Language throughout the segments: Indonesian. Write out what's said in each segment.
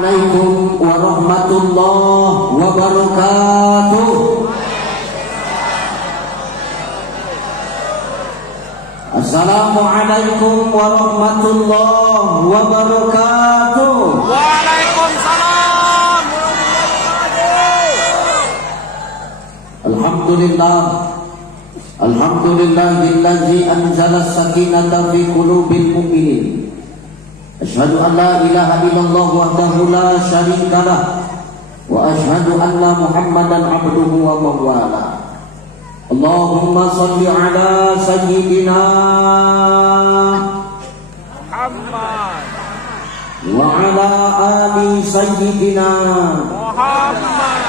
Assalamualaikum warahmatullahi wabarakatuh. Assalamualaikum warahmatullahi wabarakatuh. Waalaikumsalam. Alhamdulillah. Alhamdulillahillazi anzala as-sakinata fi qulubil mu'minin. Asyhadu an la ilaha illallah wahdahu la syarika lah wa asyhadu anna Muhammadan abduhu wa mawala. Allahumma shalli ala sayyidina Muhammad wa ala ali sayyidina Muhammad.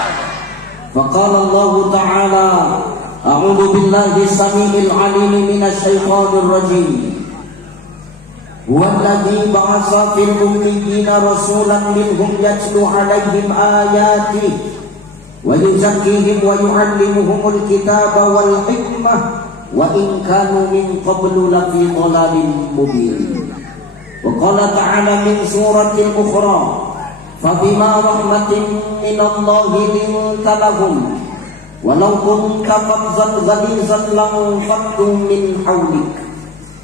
Faqala Allah ta'ala a'udzu billahi samiil 'aliim minasy syaithaanir rajiim. Walladzi ba'atsa fil ummiyyiina rasulan minhum yatlu 'alaihim aayaatihi wa yuzakkihim wa yu'allimuhumul kitaaba wal hikmah wa in kanu min qablu lafi dhalalin mubin. Wa qala ta'ala min suratil ukhra fabima rahmatin minallahi linta lahum walau kunta fadhlan ghalizal lanfaddu min hawlik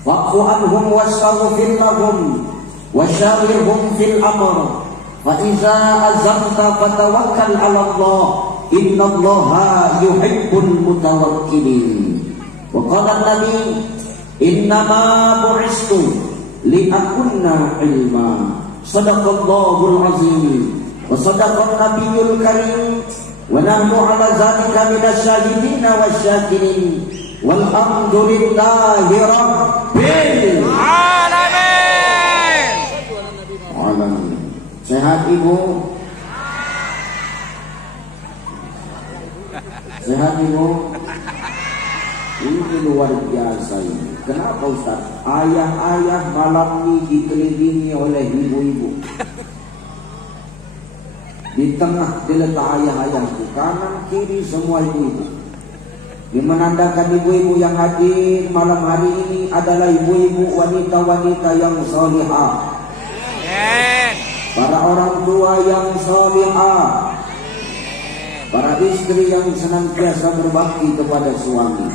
wa'fu anhum wastaghfir lahum wasyawirhum fil amr fa iza azamta fatawakkal 'ala Allah innallaha yuhibbul mutawakkilin. Wa qala an-nabi innama bu'istu li'akunna ilma. Sadaqallahul azim wa sadaqan nabiyyul karim wa nahnu 'ala dzalika minasyahidin wasyakirin walhamdulillahi rabbil Alamin. alamin. Sehat Ibu? Sehat Ibu? Ini luar biasa ini. Kenapa Ustaz? Ayah-ayah malam ini dikelilingi oleh ibu-ibu. Di tengah diletak ayah-ayah itu, kanan kiri semua ibu-ibu. Ini menandakan ibu-ibu yang hadir malam hari ini adalah ibu-ibu wanita-wanita yang salihah. Para orang tua yang salihah. Para istri yang senantiasa berbakti kepada suami.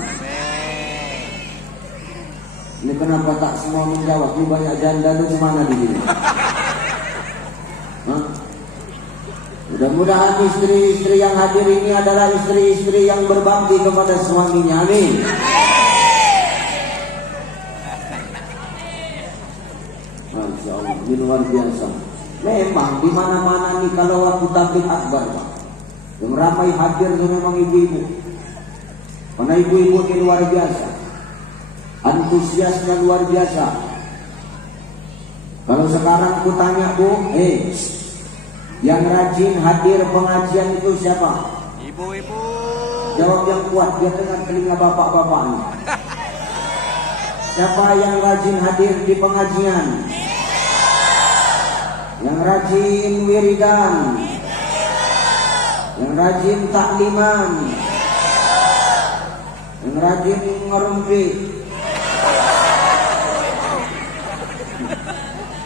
Ini kenapa tak semua menjawab? Ini banyak janda itu mana di sini? Mudah-mudahan istri-istri yang hadir ini adalah istri-istri yang berbakti kepada suaminya. Amin. Masya Allah, ini luar biasa. Memang di mana-mana nih kalau waktu tabligh akbar, Pak, yang ramai hadir itu memang ibu-ibu. Karena ibu-ibu ini luar biasa. Antusiasnya luar biasa. Kalau sekarang aku tanya Bu, yang rajin hadir pengajian itu siapa? Ibu-ibu. Jawab yang kuat, dia dengar telinga bapak-bapaknya. Siapa yang rajin hadir di pengajian? Yang rajin wiridan? Yang rajin takliman? Yang rajin ngerumpi?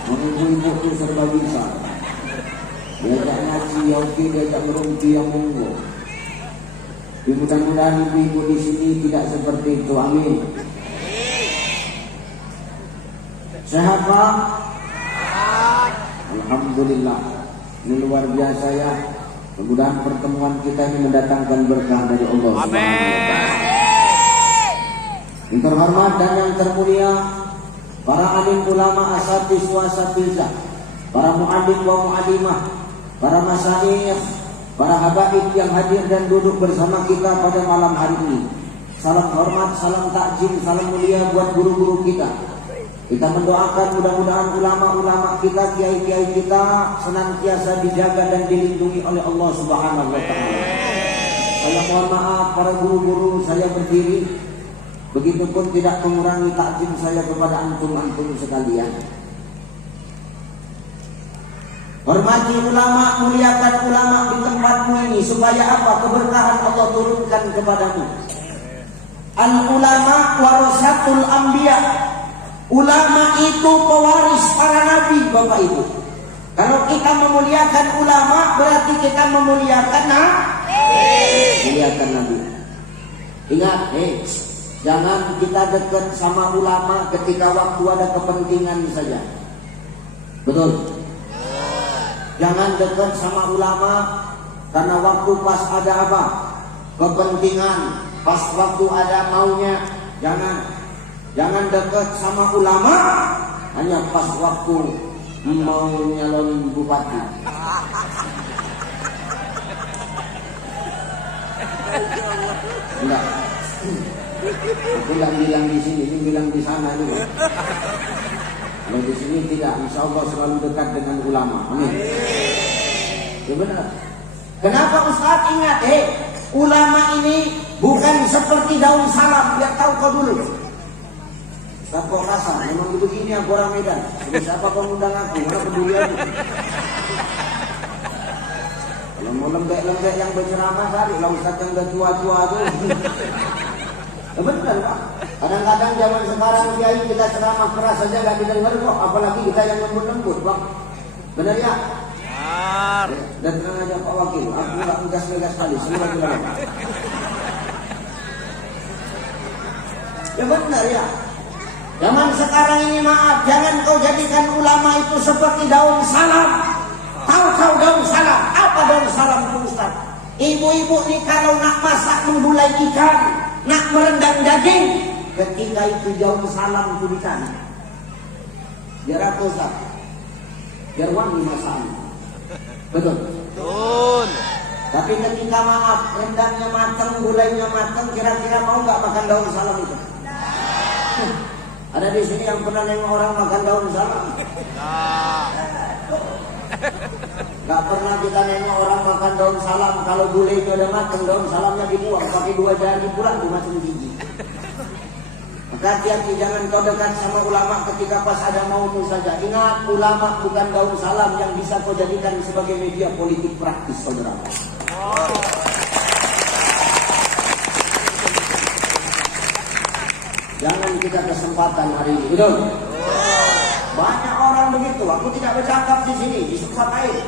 Ibu-ibu itu serba bisa. Diajak ngaji ya oke, diajak ngerumpi yang monggo. Mudah-mudahan ibu-ibu di sini tidak seperti itu. Amin. Sehat Pak? Alhamdulillah. Ini luar biasa ya. Mudah-mudahan pertemuan kita ini mendatangkan berkah dari Allah Subhanahu wa taala. Yang terhormat dan yang termulia, para alim ulama asatidz wa asatizah, para muallim wa muallimah, para masyayikh, para habaib yang hadir dan duduk bersama kita pada malam hari ini. Salam hormat, salam takjim, salam mulia buat guru-guru kita. Kita mendoakan mudah-mudahan ulama-ulama kita, kiai-kiai kita senantiasa dijaga dan dilindungi oleh Allah Subhanahu wa taala. Saya mohon maaf para guru-guru, saya berdiri. Begitupun tidak mengurangi takjim saya kepada antum-antum sekalian. Hormati ulama, muliakan ulama di tempatmu ini supaya apa? Keberkahan Allah turunkan kepadamu. Al ulama warasatul anbiya. Ulama itu pewaris para nabi, Bapak Ibu. Kalau kita memuliakan ulama berarti kita memuliakan memuliakan Nabi. Ingat, jangan kita dekat sama ulama ketika waktu ada kepentingan saja. Betul. Jangan dekat sama ulama karena waktu pas ada apa? Kepentingan, pas waktu ada maunya. Jangan dekat sama ulama hanya pas waktu mau nyalon bupati. Enggak. Aku enggak bilang di sini, ini bilang di sana nih. Kalau di sini tidak, insya Allah selalu dekat dengan ulama. Amin. Ya benar. Kenapa Ustaz? Ingat, ulama ini bukan seperti daun salam. Biar tahu kau dulu. Ustaz kok kasar? Memang begini aku orang Medan. Jadi siapa kau undang aku? Mana peduli aku? Kalau mau lembek-lembek yang berceramah carilah Ustaz yang udah tua-tua tuh. Ya benar Pak. Kadang-kadang zaman sekarang kiai kita ceramah keras saja nggak didengar kok, apalagi kita yang lembut-lembut Pak. Benar ya? Benar. Dan tenang aja Pak Wakil, aku nggak ngegas-ngegas kali, semua bilang. Ya benar ya. Zaman sekarang ini maaf, jangan kau jadikan ulama itu seperti daun salam. Tahu kau daun salam? Apa daun salam itu Ustaz? Ibu-ibu nih kalau nak masak menggulai ikan, nak merendam daging, ketika itu daun salam itu dicari. Biar apa Ustaz? Biar wangi masaknya. Betul? Betul. Tapi ketika maaf, rendangnya matang, gulainya matang, kira-kira mau nggak makan daun salam itu? Ada di sini yang pernah nengok orang makan daun salam? Nah. Gak pernah kita nengok orang makan daun salam. Kalau gulainya udah matang, daun salamnya dibuang, pakai 2 jari pulang dimasukin gigi. Maka hati-hati, jangan kau dekat sama ulama ketika pas ada maumu saja. Ingat, ulama bukan daun salam yang bisa kau jadikan sebagai media politik praktis, saudara. Jangan kita kesempatan hari ini, betul? Banyak orang begitu. Aku tidak bercakap di sini, di tempat lain.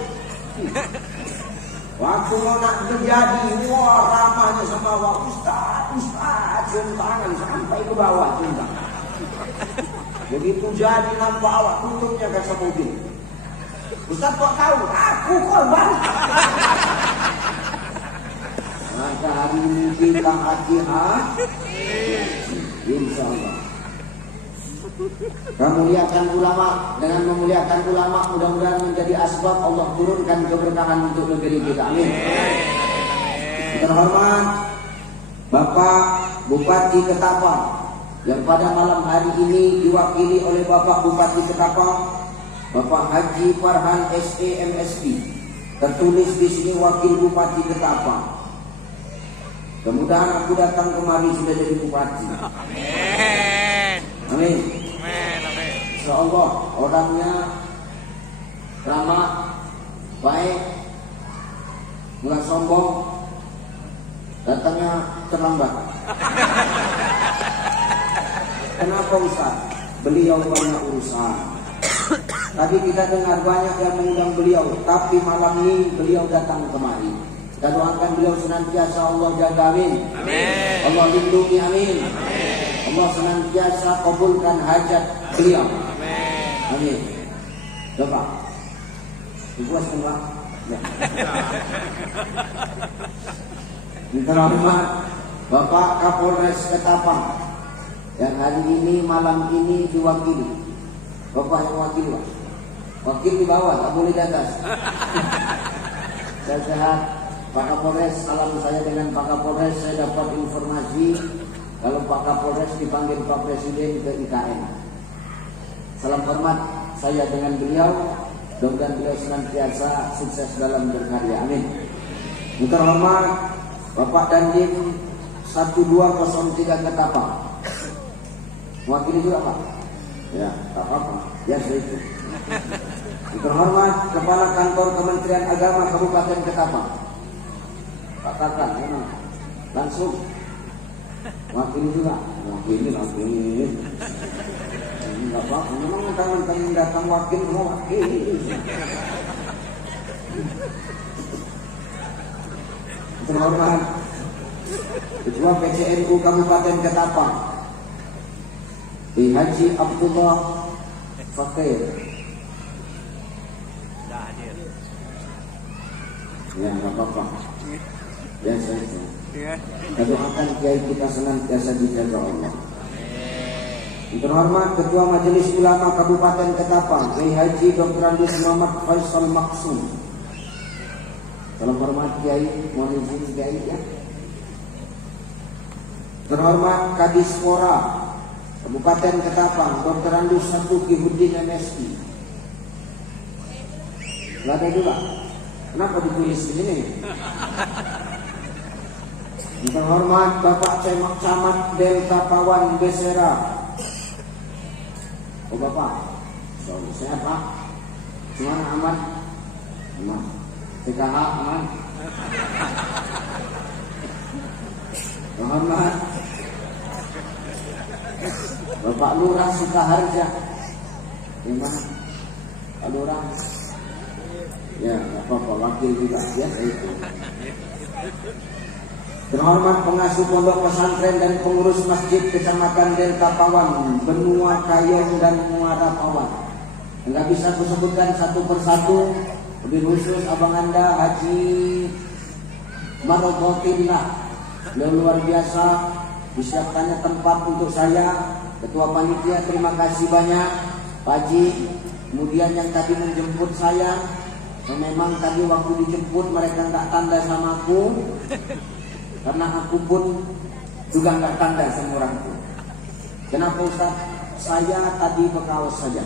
Waktu mau nak terjadi, wah ramahnya sama Ustaz, cium tangan sampai ke bawah cium tangan. Begitu jadi nampak awak tutupnya kaca mobil. Ustaz kok tahu? Aku korban. Maka hari ini kita hati-hati. Insya Allah. Memuliakan ulama, dengan memuliakan ulama mudah-mudahan menjadi asbab Allah turunkan keberkahan untuk negeri kita. Amin. Terhormat Bapak Bupati Ketapang yang pada malam hari ini diwakili oleh Bapak Bupati Ketapang, Bapak Haji Farhan SE MSP. Tertulis di sini Wakil Bupati Ketapang. Kemudahan aku datang kemari sudah jadi bupati. Amin. Amin. Amin. Insyaallah orangnya ramah, baik, nggak sombong, datangnya terlambat. Kenapa Ustaz? Beliau banyak urusan. Tadi kita dengar banyak yang mengundang beliau, tapi malam ini beliau datang kemari. Kita doakan beliau senantiasa Allah jaga, amin. Amin. Allah lindungi, amin. Amin. Allah senantiasa kabulkan hajat beliau. Amin. Amin. Bapak, dipuaskan Pak. Ya. Terhormat Bapak Kapolres Ketapang yang hari ini malam ini diwakili. Bapak yang wakil Pak. Wakil di bawah, tak boleh di atas. Saya sehat. Pak Kapolres, salam saya dengan Pak Kapolres. Saya dapat informasi kalau Pak Kapolres dipanggil Pak Presiden ke IKN. Salam hormat saya dengan beliau. Mudah-mudahan beliau senantiasa sukses dalam berkarya. Amin. Yang terhormat Bapak Dandim 1203 Ketapang. Mewakili juga Pak? Ya, tak apa-apa. Biasa itu. Yang terhormat Kepala Kantor Kementerian Agama Kabupaten Ketapang. Katakan, memang langsung. Mewakili juga. Mewakili. Enggak apa-apa, memang tangan datang wakil semua wakil. Terhormat Ketua PCNU Kabupaten Ketapang Haji Abdullah Fakir. Sudah hadir. Ya, enggak apa-apa. Biasa itu. Ya. Kita doakan kiai kita senantiasa dijaga Allah. Terhormat Ketua Majelis Ulama Kabupaten Ketapang Kiai Haji Dr. Andus Muhammad Faisal Maksum. Salam hormat Kiai, mohon izin Kiai ya. Terhormat Kadispora Kabupaten Ketapang Dr. Andus Satukihuddin MSI. Gak ada juga. Kenapa ditulis di sini? Terhormat Bapak Camat Delta Pawan Besera. Oh Bapak, sehat Pak? Gimana aman? Aman. PKH aman? Terhormat Bapak Lurah Sukaharja. Gimana? Pak Lurah? Ya, nggak apa-apa, wakil juga biasa itu. Terhormat pengasuh pondok pesantren dan pengurus masjid Kecamatan Delta Pawan, Benua Kayong dan Muara Pawan. Enggak bisa kusebutkan satu persatu, lebih khusus abang Anda Haji Marobotinlah. Beliau luar biasa, disiapkannya tempat untuk saya. Ketua Panitia terima kasih banyak Pak Haji. Kemudian yang tadi menjemput saya, memang tadi waktu dijemput mereka enggak tanda sama aku. Karena aku pun juga nggak tanda sama orang pun. Kenapa Ustaz? Saya tadi bekaos saja.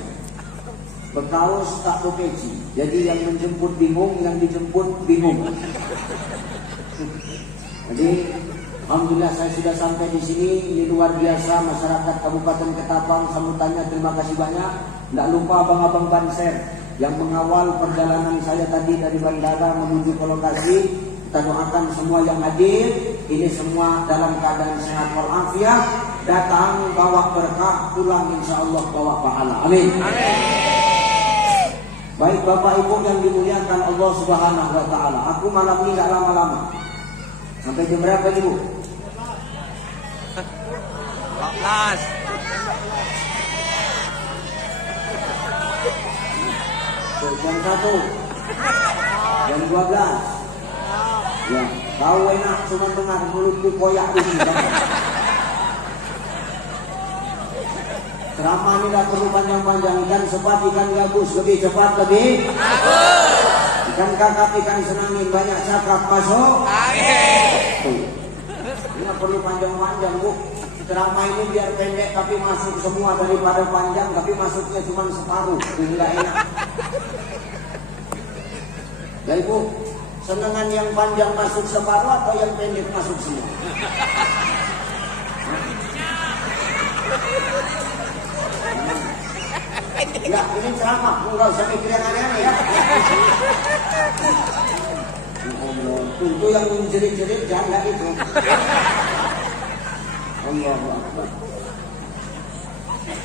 Bekaos tak peci. Jadi yang menjemput bingung, yang dijemput bingung. Jadi alhamdulillah saya sudah sampai di sini. Ini luar biasa masyarakat Kabupaten Ketapang sambutannya terima kasih banyak. Tidak lupa abang-abang Banser yang mengawal perjalanan saya tadi dari bandara menuju ke lokasi. Kita doakan semua yang hadir ini semua dalam keadaan sehat walafiat, datang bawa berkah, pulang insya Allah bawa pahala. Amin. Baik Bapak Ibu yang dimuliakan Allah Subhanahu Wa Taala, aku malam ini tidak lama-lama. Sampai jam berapa Ibu? 14. Jam 1, jam 12. Ya, kau enak cuma dengar mulutku koyak ini. Ceramah ini tidak perlu panjang-panjang. Ikan sepat, ikan gabus, lebih cepat, lebih bagus. Ikan kakap, ikan senangin, banyak cakap masuk angin. Tidak perlu panjang-panjang Bu. Ceramah ini biar pendek tapi masuk semua, daripada panjang tapi masuknya cuma separuh. Tidak enak. Ya Ibu, senangan yang panjang masuk separuh atau yang pendek masuk semua? Ya, ini ceramah, enggak usah mikir yang aneh-aneh ya. Allah, tentu yang menjerit-jerit janda itu. Allahu Akbar.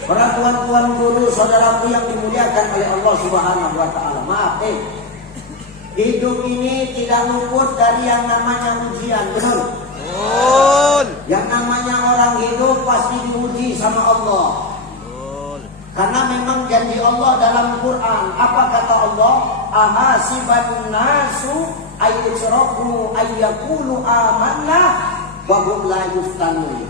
Para tuan-tuan guru, saudaraku yang dimuliakan oleh Allah Subhanahu Wa Taala. Maaf, hidup ini tidak luput dari yang namanya ujian, betul? Betul. Yang namanya orang hidup pasti diuji sama Allah. Betul. Karena memang janji Allah dalam Quran. Apa kata Allah? Ahasiban nasu ayyusraku ayyakulu amanna wa hum la yuftanun.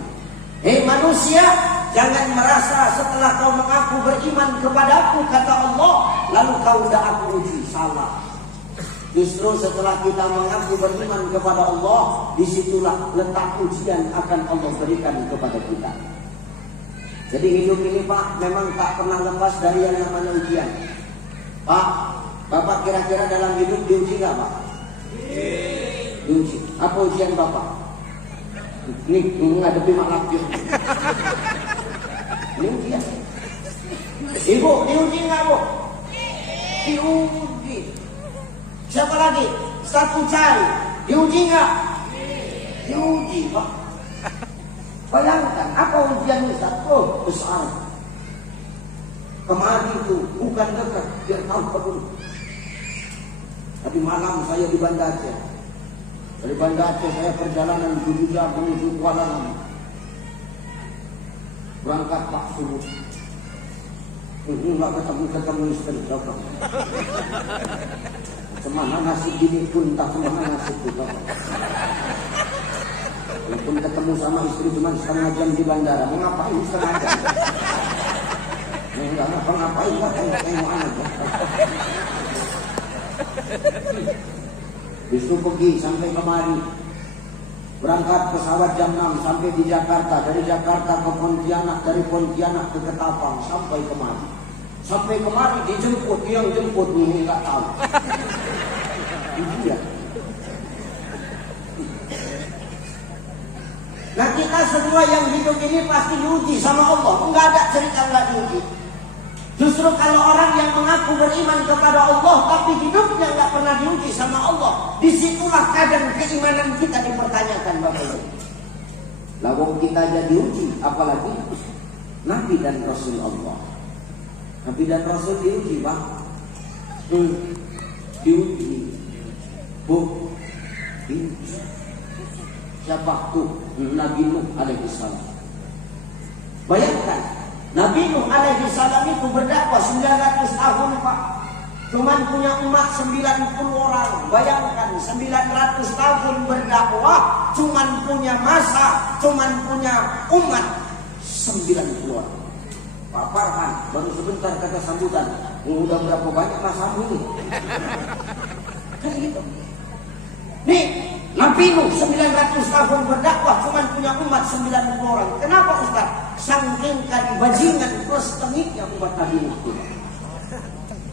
Hei manusia, jangan merasa setelah kau mengaku beriman kepadaku, kata Allah, lalu kau sudah aku uji. Salah. Justru setelah kita mengaku beriman kepada Allah, disitulah letak ujian akan Allah berikan kepada kita. Jadi hidup ini Pak memang tak pernah lepas dari yang namanya ujian. Pak, Bapak kira-kira dalam hidup diuji nggak Pak? Diuji. Apa ujian Bapak? Ini menghadapi maklum. Ini ujian. Ibu, diuji nggak Bu? Diuji. Siapa lagi? Satu cari. Diuji nggak? Diuji Pak. Bayangkan apa ujian Ustaz? Oh besar. kemari itu bukan dekat, biar tahu perlu. Tadi malam saya di Banda Aceh. Dari Banda Aceh saya perjalanan 7 jam menuju Kuala Lumpur. Berangkat Pak subuh. Nggak ketemu istri, coba. Semana nasib gini pun tak semana nasib itu. Walaupun ketemu sama istri cuma setengah jam di bandara, mau ngapain setengah jam? Nggak ngapa-ngapain lah, tengok aja. Besok pergi sampai kemari. Berangkat pesawat jam 6 sampai di Jakarta. Dari Jakarta ke Pontianak, dari Pontianak ke Ketapang sampai kemari. Sampai kemari dijemput, yang jemput ini nggak tahu. Iya. Nah kita semua yang hidup ini pasti diuji sama Allah. Enggak ada cerita nggak diuji. Justru kalau orang yang mengaku beriman kepada Allah tapi hidupnya nggak pernah diuji sama Allah, disitulah kadang keimanan kita dipertanyakan, Bapak Ibu. Lawang kita aja diuji, apalagi Nabi dan Rasul Allah. Nabi dan Rasul diuji, Pak. Diuji. Bu, diuji. Siapa tuh? Nabi Nuh alaihi salam. Bayangkan, Nabi Nuh alaihi salam itu berdakwah 900 tahun, Pak. Cuman punya umat 90 orang. Bayangkan 900 tahun berdakwah, cuman punya masa, cuman punya umat 90 orang. Pak Farhan baru sebentar kata sambutan. Udah berapa banyak masamu ini? Kan gitu. Nih, Nabi Nuh 900 tahun berdakwah cuman punya umat 90 orang. Kenapa Ustaz? Saking bajingan plus tengiknya umat Nabi Nuh.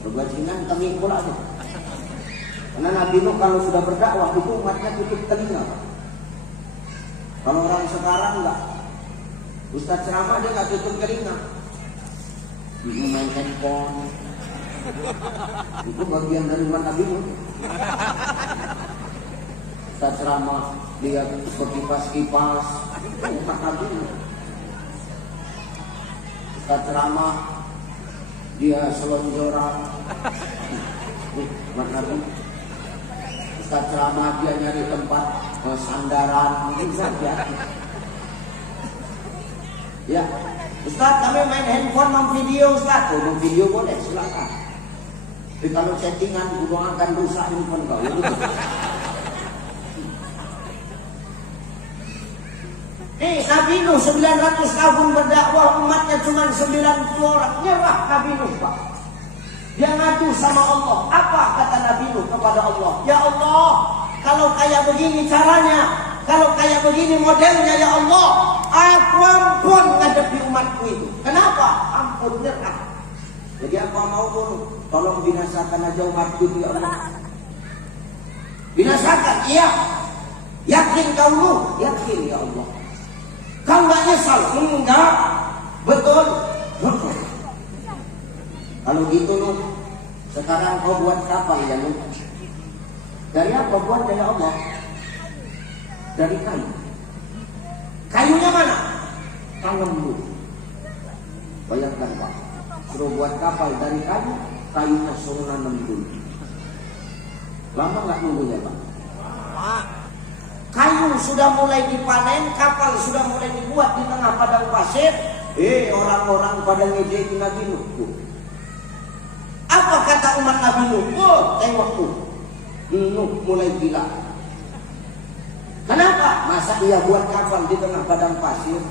Berbajingan tengik pula tuh. Karena Nabi Nuh kalau sudah berdakwah itu umatnya tutup telinga. Kalau orang sekarang enggak. Ustaz ceramah dia enggak tutup telinga. Main handphone. Itu bagian dari umat Nabi Nuh. Ustaz ceramah dia berkipas-kipas. Umat Nabi Nuh. Ustaz ceramah dia selonjoran. Umat Nabi. Ustaz ceramah dia nyari tempat sandaran. Mungkin saja. Ya, Ustaz kami main handphone, mau video Ustaz. Oh, mau video boleh, silakan. Tapi kalau chattingan, gua akan rusak handphone kau. Ya, Nabi Nuh 900 tahun berdakwah, umatnya cuma 90 orang. Nyerah Nabi Nuh, Pak. Dia ngadu sama Allah. Apa kata Nabi Nuh kepada Allah? Ya Allah, kalau kayak begini caranya, kalau kayak begini modelnya, ya Allah, aku ampun ngadepi umatku itu. Kenapa? Ampun, nyerah. Jadi apa mau bunuh? Tolong binasakan aja umatku, ya Allah. Binasakan, iya. Yakin kau Nuh? Yakin, ya Allah. Kau nggak nyesal? Enggak. Betul. Betul. Kalau gitu Nuh, sekarang kau buat kapal ya Nuh. Dari apa buatnya ya Allah? Dari kayu. Kayunya mana? Tanganmu. Bayangkan Pak, suruh buat kapal dari kayu, kayunya suruh nanam dulu. Lama nggak nunggunya Pak? Kayu sudah mulai dipanen, kapal sudah mulai dibuat di tengah padang pasir. Orang-orang pada ngejekin Nabi Nuh. Apa kata umat Nabi Nuh? Oh, tengok tuh. Nuh mulai gila. Kenapa? Masa dia buat kapal di tengah padang pasir?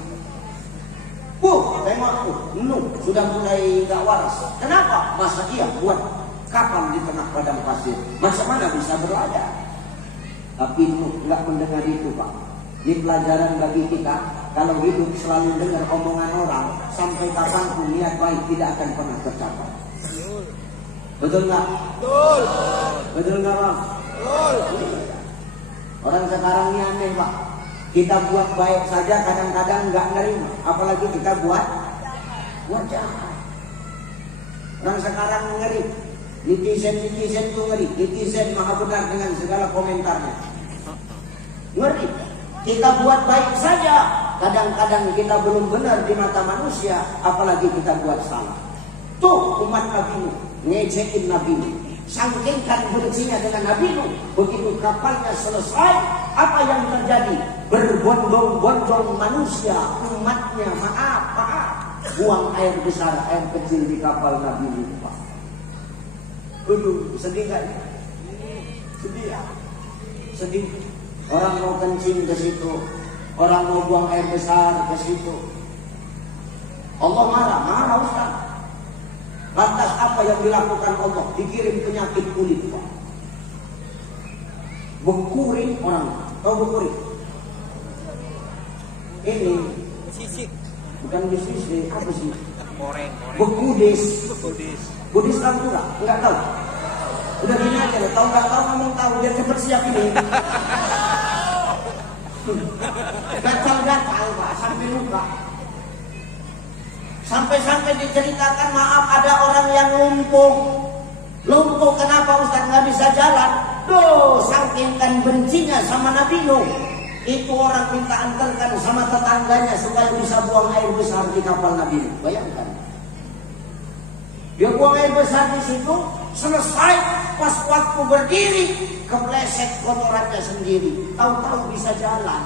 Tengok tuh. Nuh sudah mulai gak waras. Kenapa? Masa dia buat kapal di tengah padang pasir? Macam mana bisa berlayar? Tapi Nuh nggak mendengar itu Pak. Ini pelajaran bagi kita. Kalau hidup selalu dengar omongan orang, sampai kapanpun niat baik tidak akan pernah tercapai. Betul nggak? Betul. Betul nggak Bang? Betul. Orang sekarang ini aneh Pak. Kita buat baik saja kadang-kadang nggak nerima. Apalagi kita buat jahat. Orang sekarang ngeri. Netizen itu ngeri. Netizen maha benar dengan segala komentarnya. Ngeri. Kita buat baik saja, kadang-kadang kita belum benar di mata manusia, apalagi kita buat salah. Tuh umat Nabi Nuh ngecekin Nabi Nuh. Sangkingkan bencinya dengan Nabi Nuh. Begitu kapalnya selesai, apa yang terjadi? Berbondong-bondong manusia, umatnya, maaf, buang air besar, air kecil di kapal Nabi Nuh. Sedih gak? Sedih ya? Sedih. Orang mau kencing ke situ, orang mau buang air besar ke situ. Allah marah Ustaz. Lantas apa yang dilakukan Allah? Dikirim penyakit kulit, Pak. Bekuring orang. Tahu bekuring? Ini Sisik. bukan bisnis, apa sih? Goreng. Bekudis. Budis tahu enggak? Enggak tahu. Udah gini aja, tahu enggak tahu ngomong tahu biar cepet siap ini. Gatal-gatal Pak, sampai luka. Sampai diceritakan, maaf, ada orang yang lumpuh. Lumpuh kenapa Ustaz? Nggak bisa jalan. Duh, saking kan bencinya sama Nabi Nuh. Itu orang minta antarkan sama tetangganya supaya bisa buang air besar di kapal Nabi Nuh. Bayangkan. Dia buang air besar di situ, selesai, pas waktu berdiri, kepleset kotorannya sendiri. Tahu-tahu bisa jalan.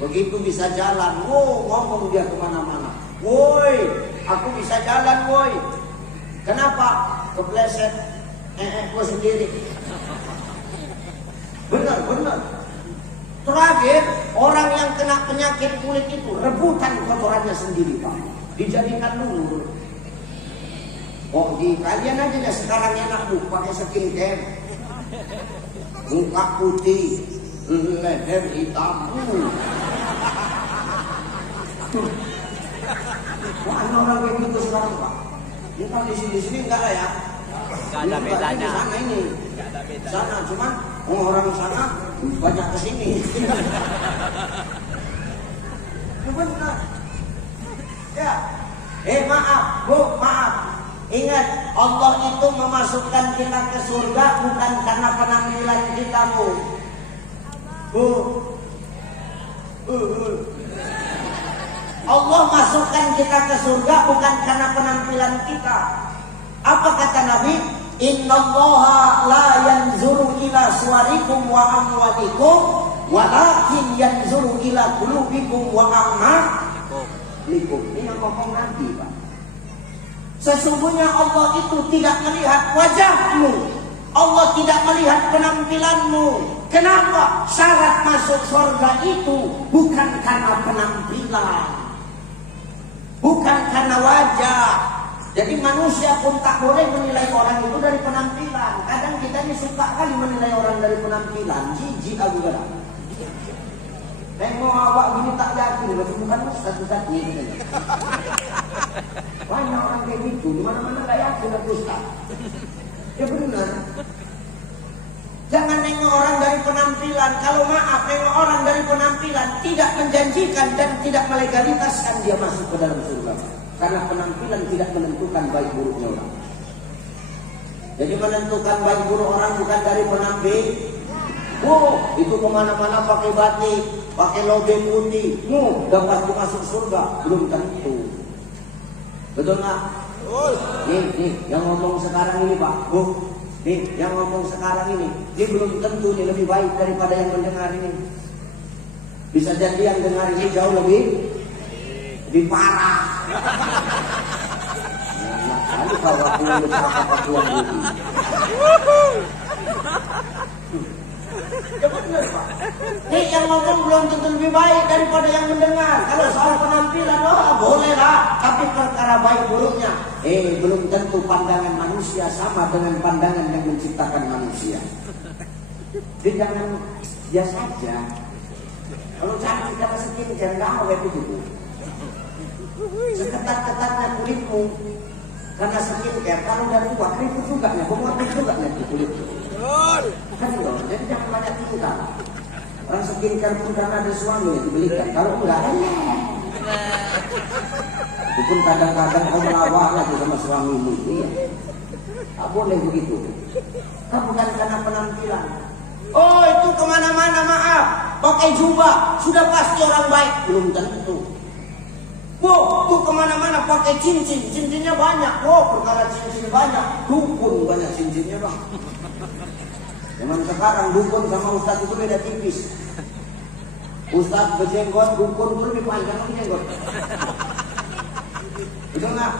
Begitu bisa jalan, ngomong dia kemana-mana. Woi, aku bisa jalan, woi. Kenapa? Kepleset, gue sendiri. Benar. Terakhir, orang yang kena penyakit kulit itu rebutan kotorannya sendiri, Pak. Dijadikan lulur. Oh, di kalian aja ya sekarang enak bu, pakai skincare. Muka putih, leher hitam. Wah, ada orang kayak gitu sekarang, Pak. Ini kan di sini enggak lah ya. Enggak ada bedanya. Di sana ini. Enggak ada bedanya. Sana cuman orang sana banyak kesini. Benar. Ya. Maaf, Bu, maaf. Ingat, Allah itu memasukkan kita ke surga bukan karena penampilan kita, Bu. Allah masukkan kita ke surga bukan karena penampilan kita. Apa kata Nabi? Innallaha la yanzuru ila suwarikum wa amwatikum walakin yanzuru ila qulubikum wa a'malikum. Ini yang ngomong Nabi, Pak. Sesungguhnya Allah itu tidak melihat wajahmu. Allah tidak melihat penampilanmu. Kenapa? Syarat masuk surga itu bukan karena penampilan, bukan karena wajah. Jadi manusia pun tak boleh menilai orang itu dari penampilan. Kadang kita ini suka kali menilai orang dari penampilan. Jijik aku kira. Tengok awak gini tak yakin, bukan ustaz-ustaz ini. Banyak orang kayak gitu, di mana-mana nggak yakin aku ustaz. Ya benar. Jangan nengok orang dari penampilan. Kalau maaf, nengok orang dari penampilan tidak menjanjikan dan tidak melegalitaskan dia masuk ke dalam surga. Karena penampilan tidak menentukan baik buruknya orang. Jadi menentukan baik buruk orang bukan dari penampilan. Itu kemana-mana pakai batik, pakai lobe putih, dapat masuk surga. Belum tentu. Betul nggak? Nih, yang ngomong sekarang ini Pak, nih, yang ngomong sekarang ini, dia belum tentu dia lebih baik daripada yang mendengar ini. Bisa jadi yang dengar ini jauh lebih parah. Lalu kalau aku apa tuan ini. Ya benar Pak. Nih yang ngomong belum tentu lebih baik daripada yang mendengar. Kalau soal penampilan, boleh lah. Tapi perkara baik buruknya, belum tentu pandangan manusia sama dengan pandangan yang menciptakan manusia. Jadi jangan biasa saja. Kalau cantik sama segini jangan gawe begitu. Seketat-ketatnya kulitmu karena skincare, kalau udah tua keriput juga nih, pemotif juga nih di kulit. Kan loh, jadi jangan banyak tingkah. Orang skincare pun karena ada suami yang dibelikan. Kalau enggak, itu pun kadang-kadang kau melawak lagi sama suamimu. Iya, tak boleh begitu. Kan bukan karena penampilan. Oh itu kemana-mana maaf, pakai jubah sudah pasti orang baik, belum tentu. Wow, tuh kemana-mana pakai cincin, cincinnya banyak. Wow, perkara cincin banyak, dukun banyak cincinnya bang. Zaman sekarang dukun sama ustadz itu beda tipis. Ustadz berjenggot, dukun itu lebih panjang lagi jenggot. Betul nggak?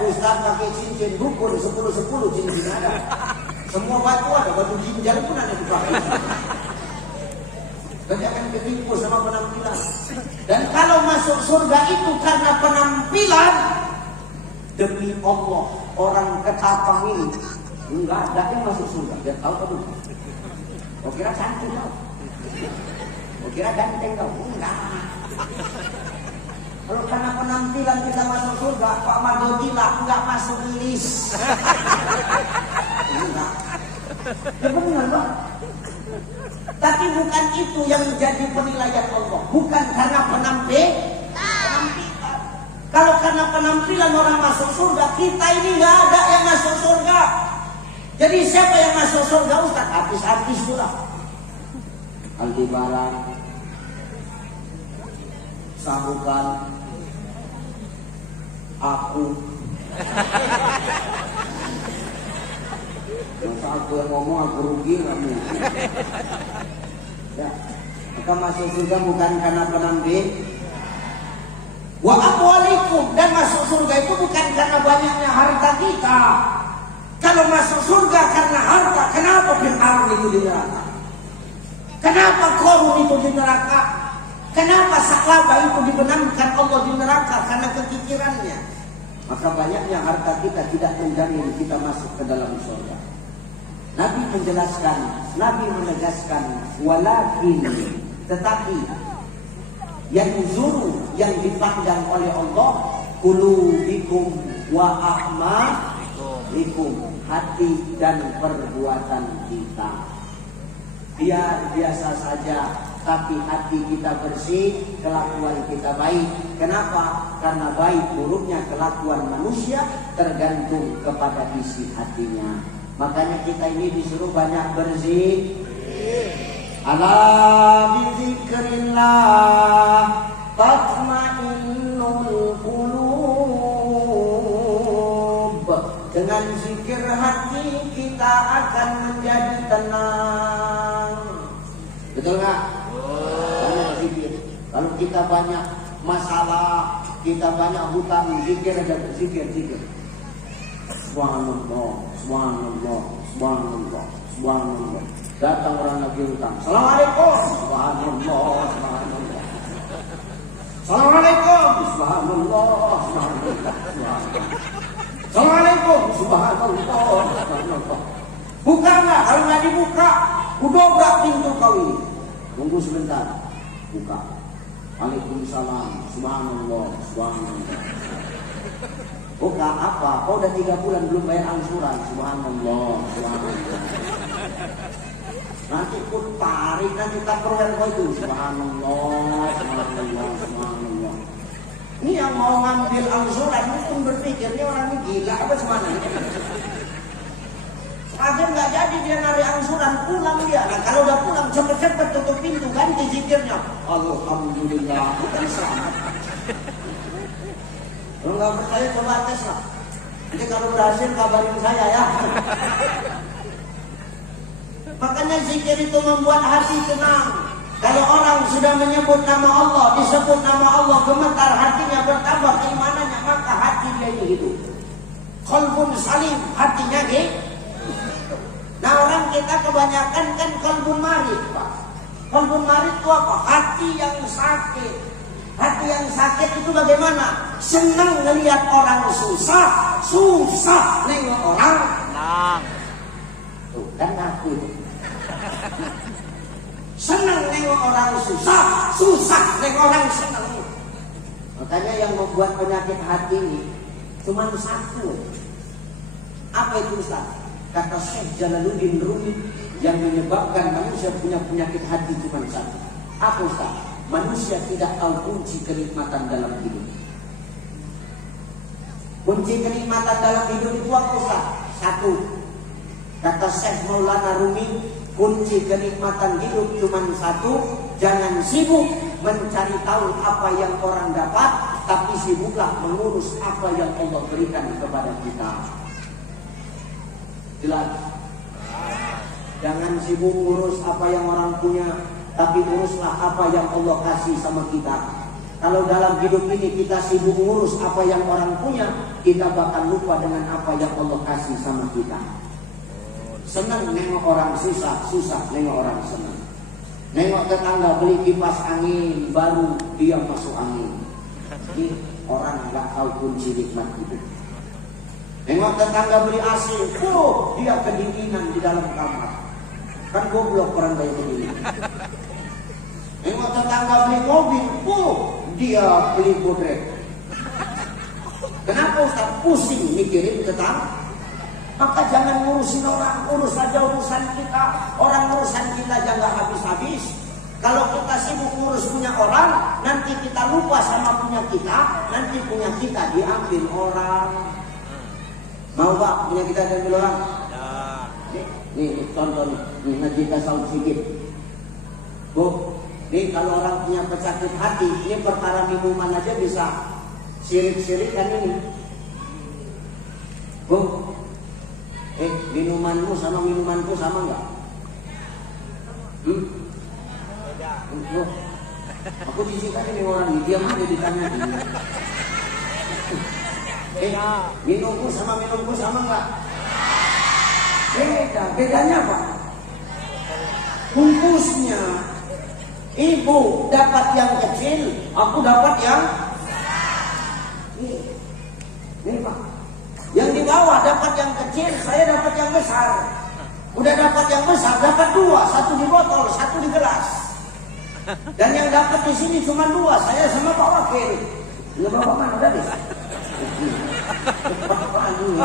Ustadz pakai cincin, dukun 10 cincin ada. Semua batu ada, batu ginjal pun ada dipakai. Jangan ketipu sama penampilan. Dan kalau masuk surga itu karena penampilan, demi Allah orang ketapang ini enggak ada yang masuk surga. Dia tahu apa dulu? Oh kira cantik kau? Oh kira ganteng kau? Enggak. Kalau karena penampilan kita masuk surga, Pak Madodila enggak masuk list. Enggak. Ya benar Pak. Tapi bukan itu yang menjadi penilaian Allah. Bukan karena penampilan. Kalau karena penampilan orang masuk surga, kita ini nggak ada yang masuk surga. Jadi siapa yang masuk surga Ustaz? Artis-artis sudah. Aldebaran, Sahukan, aku. Masa aku yang ngomong aku rugi kamu. Ya, maka masuk surga bukan karena penampilan. Wa amwalikum, dan masuk surga itu bukan karena banyaknya harta kita. Kalau masuk surga karena harta, kenapa Fir'aun itu di neraka? Kenapa Qarun itu di neraka? Kenapa Sa'labah itu dibenamkan Allah di neraka? Karena kekikirannya. Maka banyaknya harta kita tidak menjamin kita masuk ke dalam surga. Nabi menjelaskan, Nabi menegaskan, walakin, tetapi yang zuru, yang dipandang oleh Allah, qulubikum wa a'malikum, hati dan perbuatan kita. Biar biasa saja, tapi hati kita bersih, kelakuan kita baik. Kenapa? Karena baik buruknya kelakuan manusia tergantung kepada isi hatinya. Makanya kita ini disuruh banyak berzikir. Ala bizikrillah tatma'innul qulub. Dengan zikir hati kita akan menjadi tenang. Betul nggak? Banyak zikir. Kalau kita banyak masalah, kita banyak hutang, zikir aja, zikir. Subhanallah, subhanallah, subhanallah, subhanallah. Datang orang lagi hutang. Assalamualaikum. Subhanallah, subhanallah. Assalamualaikum. Subhanallah, subhanallah. Assalamualaikum. Subhanallah, subhanallah. Buka nggak? Kalau nggak dibuka, udobrak pintu kau ini. Tunggu sebentar. Buka. Waalaikumsalam. Subhanallah, subhanallah. Buka apa? Kau udah 3 bulan belum bayar angsuran. Subhanallah, subhanallah. Nanti pun tarik, nanti tak perlu kau itu. Subhanallah, subhanallah, subhanallah. Ini yang mau ngambil angsuran ini pun berpikir ini orang ini gila apa semuanya. Akhir nggak jadi dia narik angsuran, pulang dia. Nah kalau udah pulang cepet-cepet tutup pintu, ganti zikirnya. Alhamdulillah, bukan selamat. Kalau nggak percaya coba tes lah. Jadi kalau berhasil kabarin saya ya. Makanya zikir itu membuat hati tenang. Kalau orang sudah menyebut nama Allah, disebut nama Allah, gemetar hatinya, bertambah keimanannya, maka hati dia ini hidup. Qalbun salim, hatinya gitu. Nah orang kita kebanyakan kan qalbun marid, Pak. Qalbun marid itu apa? Hati yang sakit. Hati yang sakit itu bagaimana? Senang ngelihat orang susah, susah nengok orang senang. Tuh kan aku itu. Senang nengok orang susah, susah nengok orang senang. Makanya yang membuat penyakit hati ini cuma satu. Apa itu Ustaz? Kata Syekh Jalaluddin Rumi, yang menyebabkan manusia punya penyakit hati cuma satu. Apa Ustaz? Manusia tidak tahu kunci kenikmatan dalam hidup. Kunci kenikmatan dalam hidup itu apa Ustaz? Satu. Kata Syekh Maulana Rumi, kunci kenikmatan hidup cuma satu. Jangan sibuk mencari tahu apa yang orang dapat, tapi sibuklah mengurus apa yang Allah berikan kepada kita. Jelas? Jangan sibuk ngurus apa yang orang punya, tapi uruslah apa yang Allah kasih sama kita. Kalau dalam hidup ini kita sibuk ngurus apa yang orang punya, kita bakal lupa dengan apa yang Allah kasih sama kita. Senang nengok orang susah, susah nengok orang senang. Nengok tetangga beli kipas angin baru, dia masuk angin. Ini orang nggak tahu kunci nikmat itu. Nengok tetangga beli AC, dia kedinginan di dalam kamar. Kan goblok orang kayak begini. Nengok tetangga beli mobil, dia beli bodrek. Kenapa Ustaz? Pusing mikirin tetangga. Maka jangan ngurusin orang, urus saja urusan kita. Orang urusan kita jangan habis-habis. Kalau kita sibuk ngurus punya orang, nanti kita lupa sama punya kita, nanti punya kita diambil orang. Mau Pak, punya kita diambil orang? Nih, tonton, nih ngaji tasawuf sedikit. Bu, nih kalau orang punya pesakit hati, ini perkara minuman aja bisa sirik-sirik kan ini. Bu, minumanmu sama minumanku sama enggak? Loh, aku disikat ini orang ini, diam aja ditanya ini. Minumku sama minumku sama enggak? Beda, bedanya apa? Bungkusnya. Ibu dapat yang kecil, aku dapat yang ini Pak. Yang di bawah dapat yang kecil, saya dapat yang besar. Udah dapat yang besar, dapat dua, satu di botol, satu di gelas. Dan yang dapat di sini cuma dua, saya sama Pak Wakil. Enggak Bapak mana udah deh. Bapak ini,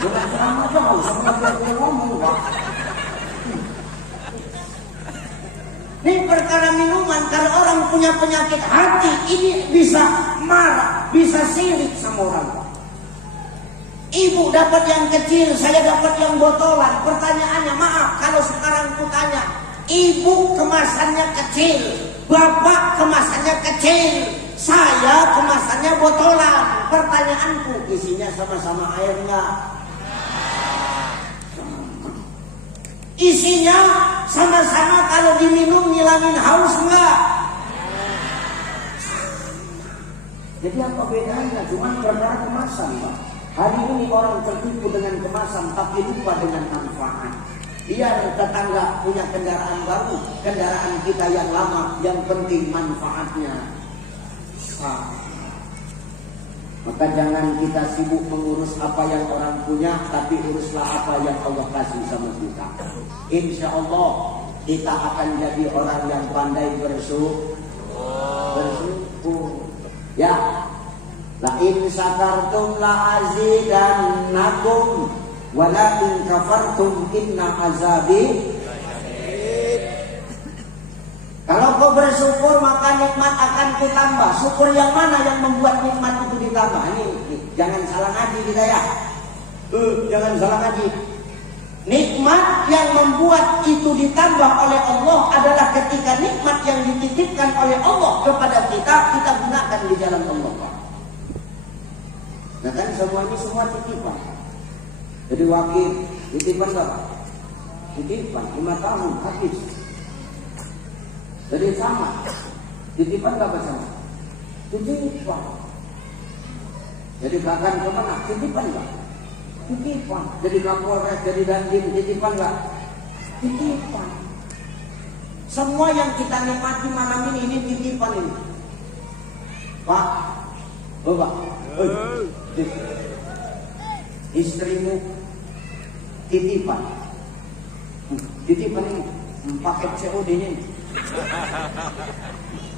dengan ceramah aja mau sama dia ngomong Pak. Ini perkara minuman, kalau orang punya penyakit hati, ini bisa marah, bisa sirik sama orang. Ibu dapat yang kecil, saya dapat yang botolan. Pertanyaannya, maaf, kalau sekarang ku tanya, ibu kemasannya kecil, bapak kemasannya kecil, saya kemasannya botolan. Pertanyaanku, isinya sama-sama air enggak? Isinya sama-sama kalau diminum ngilangin haus enggak? Jadi apa bedanya? Cuma perkara kemasan Pak. Hari ini orang tertipu dengan kemasan tapi lupa dengan manfaat. Biar tetangga punya kendaraan baru, kendaraan kita yang lama, yang penting manfaatnya. Maka jangan kita sibuk mengurus apa yang orang punya, tapi uruslah apa yang Allah kasih sama kita. Insya Allah kita akan jadi orang yang pandai bersyukur. Ya. La in syakartum la azidannakum wa la in kafartum inna azabi. Kalau kau bersyukur maka nikmat akan ditambah. Syukur yang mana yang membuat nikmat itu ditambah? Ini jangan salah ngaji kita ya. Jangan salah ngaji. Nikmat yang membuat itu ditambah oleh Allah adalah ketika nikmat yang dititipkan oleh Allah kepada kita, kita gunakan di jalan Allah. Nah kan semua ini semua titipan. Jadi wakil titipan berapa? Titipan 5 tahun habis. Jadi sama. Titipan berapa sama? Titipan. Jadi bahkan kemana? Titipan enggak? Titipan. Jadi Kapolres, jadi Dandim, titipan enggak? Titipan. Semua yang kita nikmati malam ini titipan ini. Pak, Bapak, istrimu titipan. Titipan ini paket COD-nya ini.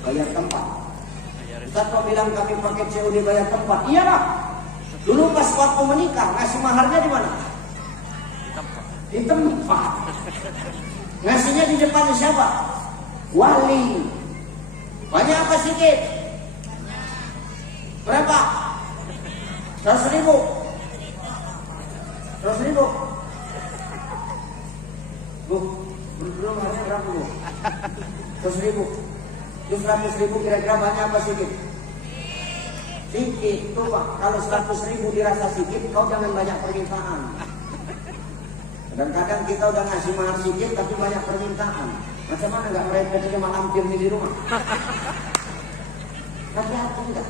Bayar tempat. Ustaz kok bilang kami pakai COD bayar tempat? Iyalah. Dulu pas waktu menikah ngasih maharnya di mana? Di tempat. Ngasihnya di depan siapa? Wali. Banyak apa sedikit? Berapa? 100.000. 100.000. Bu, belum harus berapa bu? 100.000. Itu 100.000 kira-kira banyak apa sedikit? Sedikit. Tuh Pak, kalau 100.000 dirasa sedikit, kau jangan banyak permintaan. Kadang-kadang kita udah ngasih mahar sedikit tapi banyak permintaan. Macam mana nggak merepet cuma lampir di rumah? Hati-hati enggak?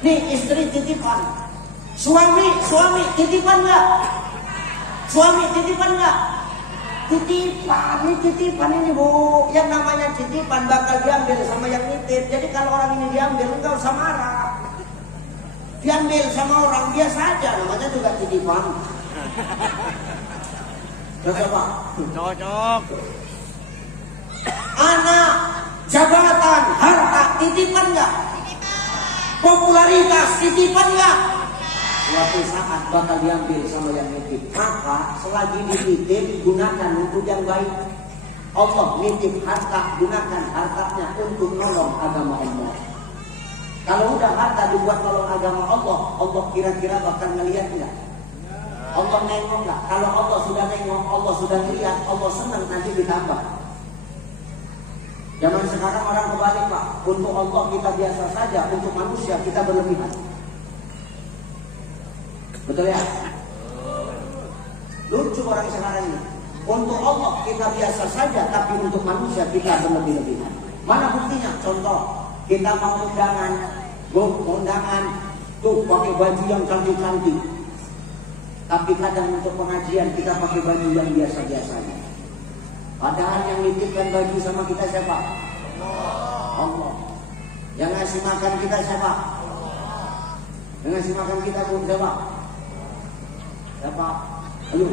Nih istri titipan, suami titipan enggak? Suami titipan enggak? Titipan ini Bu, yang namanya titipan bakal diambil sama yang nitip. Jadi kalau orang ini diambil, enggak usah marah. Diambil sama orang biasa aja, namanya juga titipan. Cocok Pak? Cocok. Anak, jabatan, harta, titipan enggak? Popularitas, titipan enggak? Suatu saat bakal diambil sama yang nitip. Maka selagi dititip, gunakan untuk yang baik. Allah nitip harta, gunakan hartanya untuk nolong agama Allah. Kalau udah harta dibuat nolong agama Allah, Allah kira-kira bakal ngelihat enggak? Allah nengok enggak? Kalau Allah sudah nengok, Allah sudah ngelihat, Allah senang nanti ditambah. Zaman sekarang orang kebalik Pak. Untuk Allah kita biasa saja, untuk manusia kita berlebihan. Betul ya? Lucu orang sekarang ini. Untuk Allah kita biasa saja, tapi untuk manusia kita berlebih-lebihan. Mana buktinya? Contoh, kita mau undangan, tuh pakai baju yang cantik-cantik. Tapi kadang untuk pengajian kita pakai baju yang biasa-biasa aja. Padahal yang nitipkan baju sama kita siapa? Allah. Yang ngasih makan kita siapa? Yang ngasih makan kita pun siapa? Siapa? Ayo,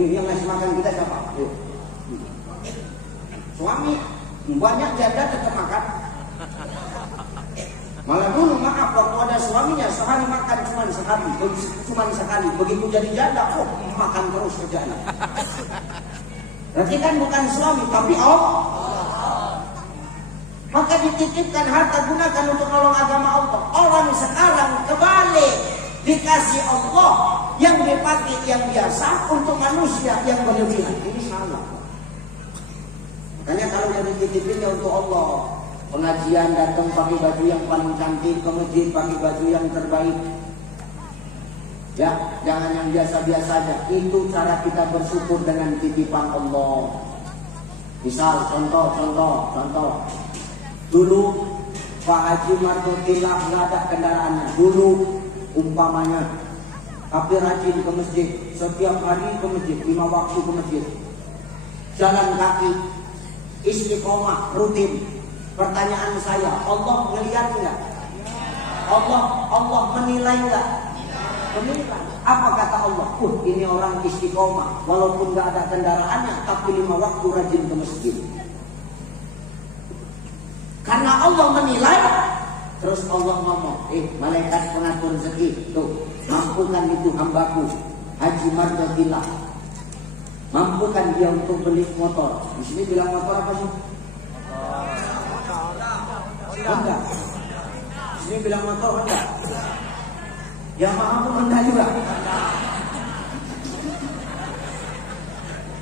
yang ngasih makan kita siapa? Ayo. Suami, banyak janda tetap makan. Malah dulu maaf waktu ada suaminya sehari makan cuma sekali. Begitu jadi janda, makan terus kerjanya. Berarti kan bukan suami, tapi Allah. Maka dititipkan harta gunakan untuk nolong agama Allah. Orang sekarang kebalik, dikasih Allah yang dipakai yang biasa untuk manusia yang berlebihan. Ini salah. Makanya kalau yang dititipinnya untuk Allah, pengajian datang pakai baju yang paling cantik, ke masjid pakai baju yang terbaik. Ya, jangan yang biasa-biasa aja. Itu cara kita bersyukur dengan titipan Allah. Misal contoh. Dulu Pak Haji Mardotillah nggak ada kendaraannya. Dulu umpamanya, tapi rajin ke masjid. Setiap hari ke masjid, 5 waktu ke masjid. Jalan kaki, istiqomah, rutin. Pertanyaan saya, Allah melihat nggak? Allah menilai nggak? Menilai. Apa kata Allah? Ini orang istiqomah, walaupun nggak ada kendaraannya, tapi 5 waktu rajin ke masjid. Karena Allah menilai, terus Allah ngomong, malaikat pengatur rezeki, tuh, mampukan itu hambaku, Haji Mardotillah, mampukan dia untuk beli motor. Di sini bilang motor apa sih? Honda. Di sini bilang motor Honda. Yamaha pun Honda juga.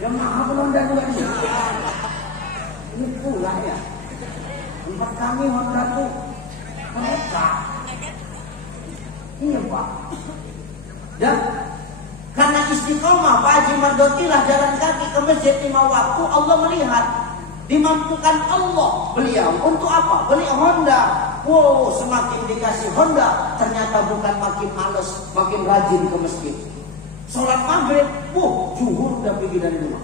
Yamaha pun Honda juga sih. Ini pula ya. Tempat kami Honda tuh mereka. Iya Pak. Dan karena istiqomah Pak Haji Mardotillah jalan kaki ke masjid 5 waktu, Allah melihat. Dimampukan Allah beliau untuk apa? Beli Honda. Wow, semakin dikasih Honda, ternyata bukan makin males, makin rajin ke masjid. Sholat maghrib, zuhur udah pergi dari rumah.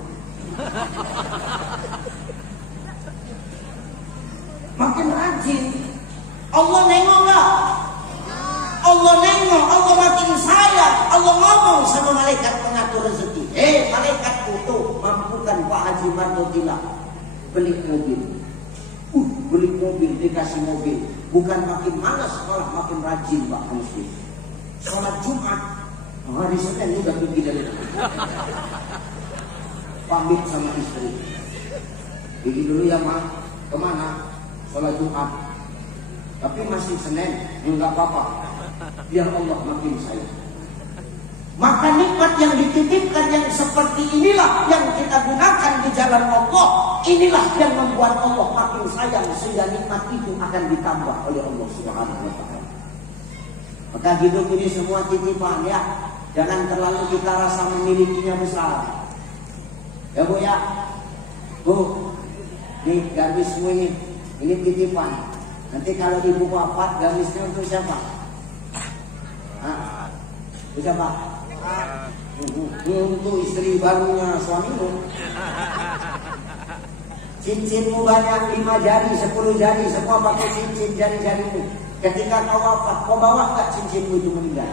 Makin rajin. Allah nengok nggak? Allah nengok, Allah makin sayang. Allah ngomong sama malaikat pengatur rezeki. Malaikatku tuh mampukan Pak Haji Mardotillah beli mobil. Beli mobil, dikasih mobil. Bukan makin malas, malah makin rajin Pak Muslim. Sholat Jumat, hari Senin udah pergi dari rumah. Pamit sama istri. Pergi dulu ya Ma, kemana? Sholat Jumat. Tapi masih Senin, enggak apa-apa. Biar Allah makin sayang. Maka nikmat yang dititipkan yang seperti inilah yang kita gunakan di jalan Allah. Inilah yang membuat Allah makin sayang, sehingga nikmat itu akan ditambah oleh Allah Subhanahu wa Ta'ala. Maka hidup ini semua titipan ya. Jangan terlalu kita rasa memilikinya besar. Ya Bu ya. Bu, ini garismu ini titipan. Nanti kalau ibu wafat, garisnya untuk siapa? Hah? Untuk siapa? Untuk istri barunya suamimu. Cincinmu banyak, 5 jari, 10 jari, semua pakai cincin jari-jarimu. Ketika kau wafat, kau bawa gak cincinmu itu meninggal?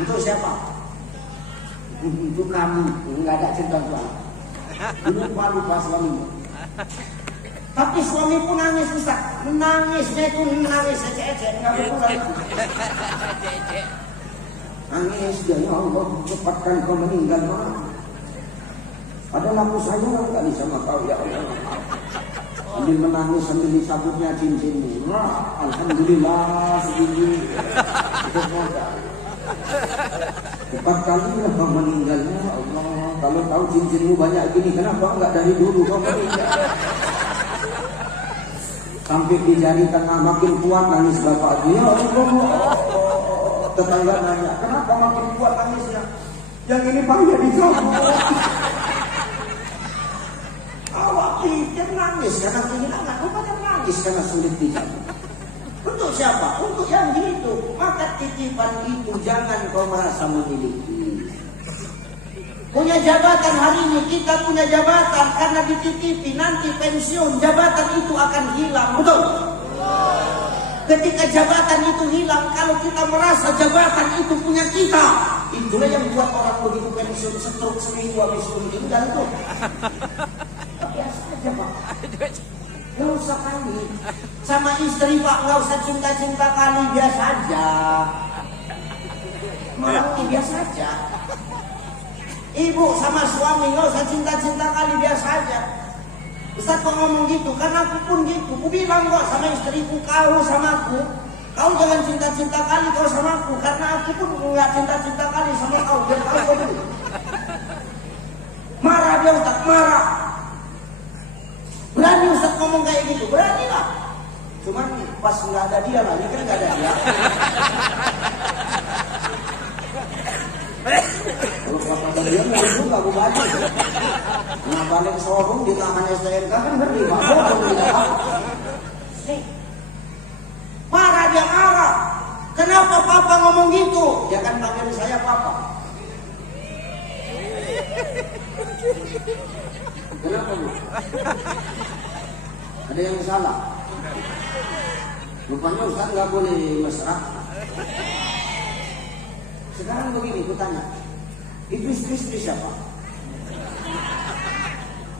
Untuk siapa? Untuk kami. Enggak ada cinta Tuhan. Lupa suamimu. Tapi suami pun nangis Ustaz. Menangisnya itu nangis ecek-ecek, enggak berkurang. Nangis dia, ya Allah, cepatkan kau meninggal. Padahal aku sayang kali sama kau ya Allah. Sambil menangis sambil dicabutnya cincinmu. Wah, alhamdulillah segini. Cepat kali lah kau meninggalnya Allah. Kalau tahu cincinmu banyak gini, kenapa enggak dari dulu kau meninggal? Sampai di jari tengah makin kuat nangis bapak dia. Allah. Tetangga nanya, kenapa makin kuat nangisnya? Yang ini banyak dicabut. Awak pikir nangis karena kehilangan, rupanya nangis karena sulit dicabut. Untuk siapa? Untuk yang itu. Maka titipan itu jangan kau merasa memiliki. Punya jabatan hari ini, kita punya jabatan karena dititipi, nanti pensiun, jabatan itu akan hilang. Betul? Ketika jabatan itu hilang, kalau kita merasa jabatan itu punya kita, itulah yang buat orang begitu pensiun stroke seminggu habis meninggal itu. Biasa aja Pak. Gak usah kali. Sama istri Pak, gak usah cinta-cinta kali, biasa aja. Malah biasa aja. Ibu sama suami gak usah cinta-cinta kali, biasa aja. Ustaz kok ngomong gitu, karena aku pun gitu. Aku bilang kok sama istriku, kau sama aku, kau jangan cinta-cinta kali kau sama aku, karena aku pun gak cinta-cinta kali sama kau. Biar kau dulu. Marah dia Ustaz, marah. Berani Ustaz ngomong kayak gitu, berani lah. Cuman pas nggak ada dia lah, ini kan nggak ada dia. Kalau kata dia mau juga aku baca. Nah balik showroom di tangan STNK kan ngeri, marah dia marah. Kenapa papa ngomong gitu? Dia kan panggil saya papa. Kenapa Bu? Ada yang salah? Rupanya Ustaz nggak boleh mesra. Sekarang begini, aku tanya, itu istri siapa?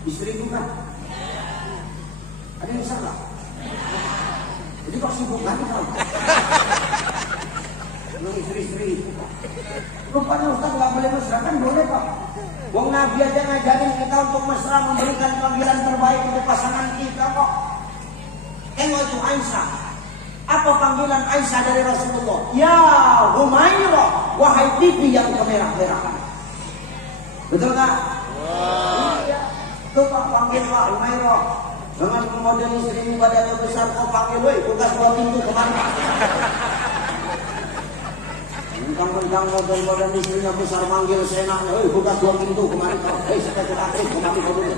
Istri bukan? Ada yang salah? Jadi kok sibuk kan kau? Istri-istri itu Pak. Rupanya Ustaz nggak boleh mesra, kan boleh Pak. Wong Nabi aja ngajarin kita untuk mesra, memberikan panggilan terbaik untuk pasangan kita kok. Tengok itu Aisyah. Apa panggilan Aisyah dari Rasulullah? Ya Humairah, wahai pipi yang kemerah-merahan. Betul tak? Iya. Tuh Pak, panggil Pak Humairah. Jangan model istrimu badannya besar, kau panggil, woi, buka 2 pintu kemana? Mentang-mentang model badan istrinya besar, manggil senaknya, woi, buka 2 pintu kemana kau? Hei, seperti akhir, kemana kau dulu?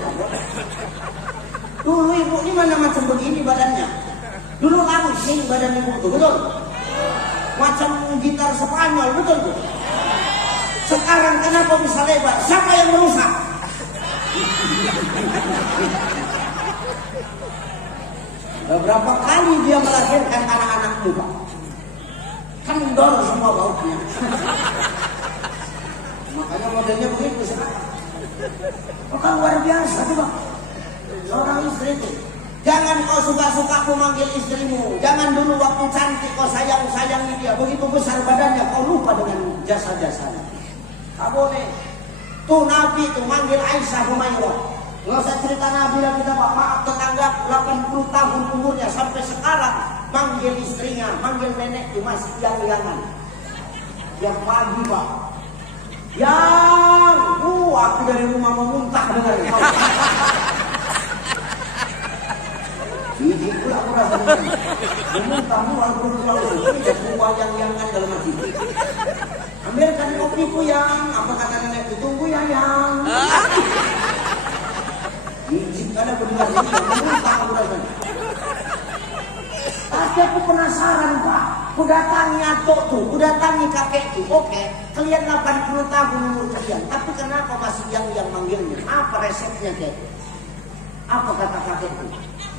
Dulu ibu ini mana macam begini badannya? Dulu langsing badan ibu itu, betul? Macam gitar Spanyol, betul Bu? Sekarang kenapa bisa lebar? Siapa yang merusak? Beberapa kali dia melahirkan anak-anakmu Pak. Kendor semua bautnya. Makanya modelnya begitu sekarang. Maka luar biasa tuh Pak. Seorang istri itu, jangan kau suka-suka memanggil istrimu. Jangan dulu waktu cantik kau sayang-sayangi dia. Begitu besar badannya kau lupa dengan jasa-jasanya. Tak boleh. Tuh Nabi tuh manggil Aisyah Humairah. Nggak usah cerita Nabi lagi kita Pak. Maaf tetangga 80 tahun umurnya sampai sekarang manggil istrinya, manggil nenek itu masih yang-yangan. Tiap pagi Pak. Yang, aku dari rumah mau muntah dengar. Ini pula aku rasanya. Muntah walaupun pulang itu semua yang kan dalam hati. Ambilkan kopiku yang, apa kata nenek itu, tunggu ya yang. Izin ada berdua ini, muntah aku rasanya. Tapi aku penasaran Pak, ku datangi atuk tuh, ku datangi kakek tuh, oke, kalian 80 tahun umur kalian, tapi kenapa masih yang manggilnya? Apa resepnya kek? Apa kata kakek tuh?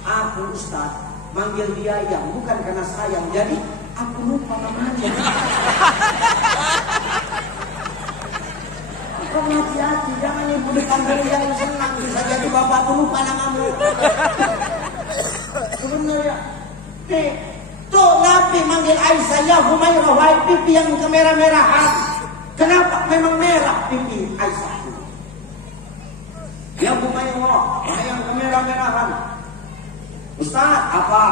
Aku Ustaz, manggil dia yang bukan karena sayang, jadi aku lupa namanya. Kamu hati-hati, jangan ibu dipanggil yang senang, bisa jadi bapak tuh lupa namamu. Sebenarnya. Tuh Nabi manggil Aisyah, ya Humairah, wahai pipi yang kemerah-merahan. Kenapa memang merah pipi Aisyah? Ya Humairah, wahai yang kemerah-merahan. Ustaz, apa?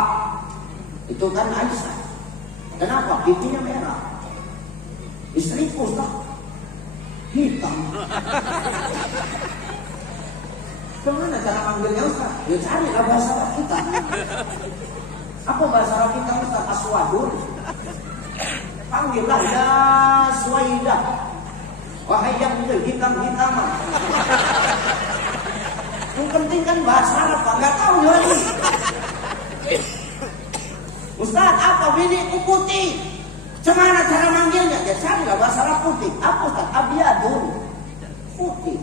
Itu kan Aisyah. Kenapa pipinya merah? Istriku Ustaz, hitam. Gimana cara manggilnya Ustaz? Ya carilah bahasa kita. Apa bahasa Arab kita Ustaz? Aswadun. Panggillah ya Suwaidah, wahai yang hitam-hitaman. Yang penting kan bahasa Arab Pak, nggak tahu lagi. Ustaz, apa biniku putih? Gimana cara manggilnya? Ya carilah bahasa Arab putih. Apa Ustaz? Abyadun, putih.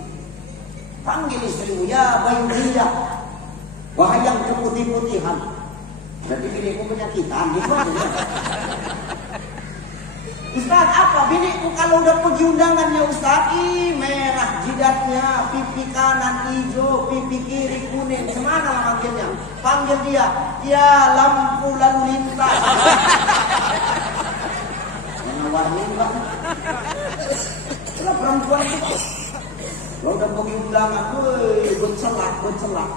Panggil istrimu ya Bayriyah, wahai yang keputih-putihan. Berarti biniku penyakitan gitu aja. Ustaz, apa biniku kalau udah pergi undangannya Ustaz? Merah jidatnya, pipi kanan hijau, pipi kiri kuning. Semana lah manggilnya? Panggil dia, ya lampu lalu lintas. Warna-warni banget. Itulah perempuan itu. Kalau udah pergi undangan, bercelak.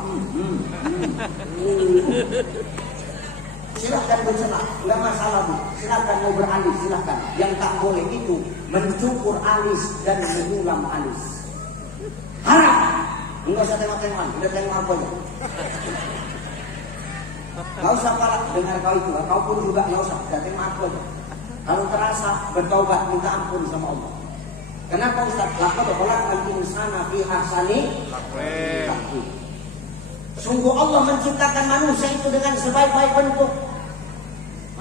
Silahkan bercelak, nggak masalah Bu. Silahkan mau beralis, silahkan. Yang tak boleh itu mencukur alis dan menyulam alis. Haram. Enggak usah tengok-tengok, udah tengok apa aja. Nggak usah pala dengar kau itu, kau pun juga nggak usah, udah tengok aku aja. Kalau terasa bertaubat minta ampun sama Allah. Kenapa Ustaz? Laqad khalaqal insana fi ahsani taqwim. Sungguh Allah menciptakan manusia itu dengan sebaik-baik bentuk.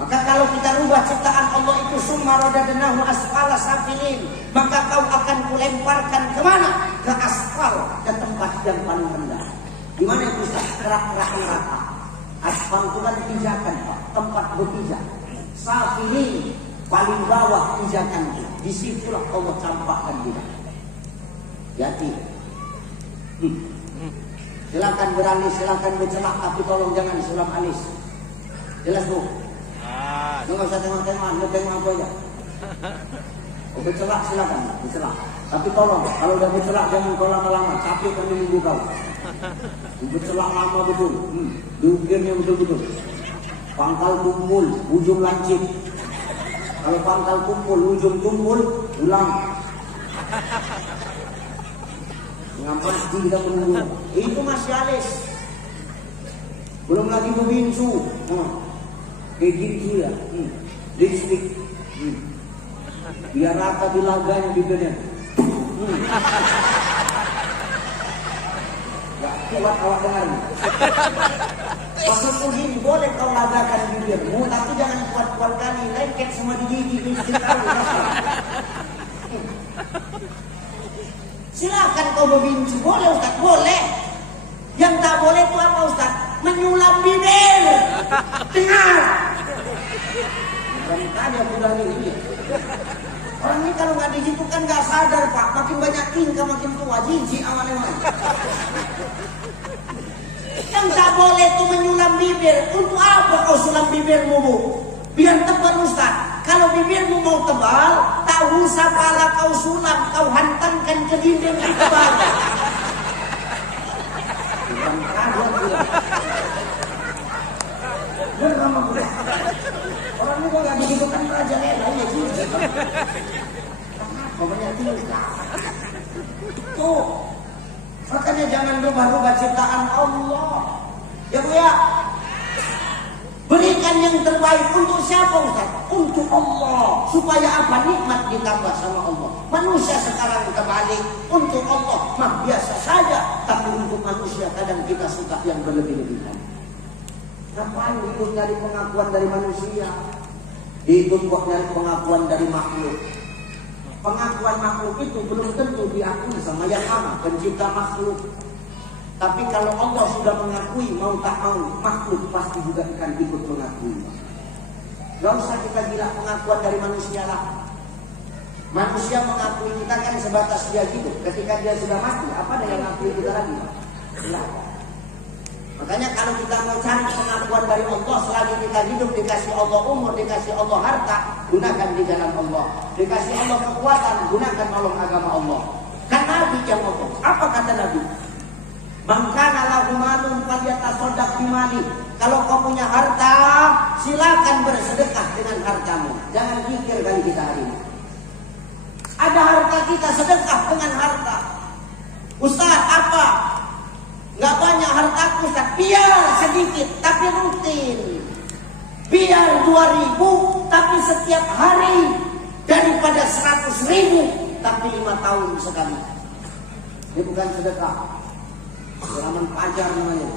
Maka kalau kita rubah ciptaan Allah itu summa radadnahu asfala safilin, maka kau akan kulemparkan kemana? Ke asfal, ke tempat yang paling rendah. Di mana itu Ustaz? Kerak-kerak neraka. Asfal itu kan pijakan Pak, tempat berpijak. Safilin, paling bawah pijakan itu. Disitulah Allah campakkan kita. Jadi silakan beralis, silakan bercelak, tapi tolong jangan disulam alis. Jelas Bu? Nggak usah tengok-tengok, tengok apa aja. Bercelak silakan, bercelak. Tapi tolong, kalau udah bercelak jangan kau lama-lama, capek kan menunggu kau. Bercelak lama betul, diukirnya betul-betul. Pangkal tumpul, ujung lancip. Kalau pangkal tumpul, ujung tumpul, ulang. Nggak pasti kita menunggu. Itu masih alis. Belum lagi membinsu. Kayak gitu ya. Lipstick. Biar rata di laganya bibirnya. Gak kuat awak dengar. Maksudku gini, boleh kau lagakan bibirmu, tapi jangan kuat-kuat kali. Lengket semua di gigi lipstick kau. Silakan kau membincu, boleh Ustaz, boleh. Yang tak boleh itu apa Ustaz? Menyulam bibir. Dengar. Bukan tadi aku bilang ini. Orang ini kalau nggak digitu kan nggak sadar Pak. Makin banyak tingkah makin tua, jijik awalnya. Yang tak boleh itu menyulam bibir. Untuk apa kau sulam bibirmu Bu? Biar tebal Ustaz. Kalau bibirmu mau tebal, tak usah pala kau sulam, kau hantamkan ke dinding yang tebal. Bukan kaget bilang. Benar gue. Orang ini kok nggak begitu kan raja lela ya sih. Kenapa banyak tingkah? itu. Makanya jangan rubah-rubah ciptaan Allah. Ya Bu ya. Berikan yang terbaik untuk siapa Ustaz? Untuk Allah. Supaya apa? Nikmat ditambah sama Allah. Manusia sekarang terbalik. Untuk Allah mah biasa saja. Tapi untuk manusia kadang kita suka yang berlebih-lebihan. Ngapain ikut nyari pengakuan dari manusia? Ikut kok nyari pengakuan dari makhluk. Pengakuan makhluk itu belum tentu diakui sama yang maha pencipta makhluk. Tapi kalau Allah sudah mengakui, mau tak mau, makhluk pasti juga akan ikut mengakui. Gak usah kita gila pengakuan dari manusia lah. Manusia mengakui kita kan sebatas dia hidup. Ketika dia sudah mati, apa ada yang mengakui kita lagi? Tidak. Makanya kalau kita mau cari pengakuan dari Allah selagi kita hidup, dikasih Allah umur, dikasih Allah harta, gunakan di jalan Allah. Dikasih Allah kekuatan, gunakan nolong agama Allah. Kan Nabi yang ngomong. Apa kata Nabi? Mangkana lahu malun falyatasaddaq bimali. Kalau kau punya harta, silakan bersedekah dengan hartamu. Jangan pikir kali kita hari ini. Ada harta kita, sedekah dengan harta. Ustaz, apa? Gak banyak hartaku Ustaz. Biar sedikit, tapi rutin. Biar 2.000, tapi setiap hari. Daripada 100.000, tapi 5 tahun sekali. Ini bukan sedekah. Selaman pajar namanya.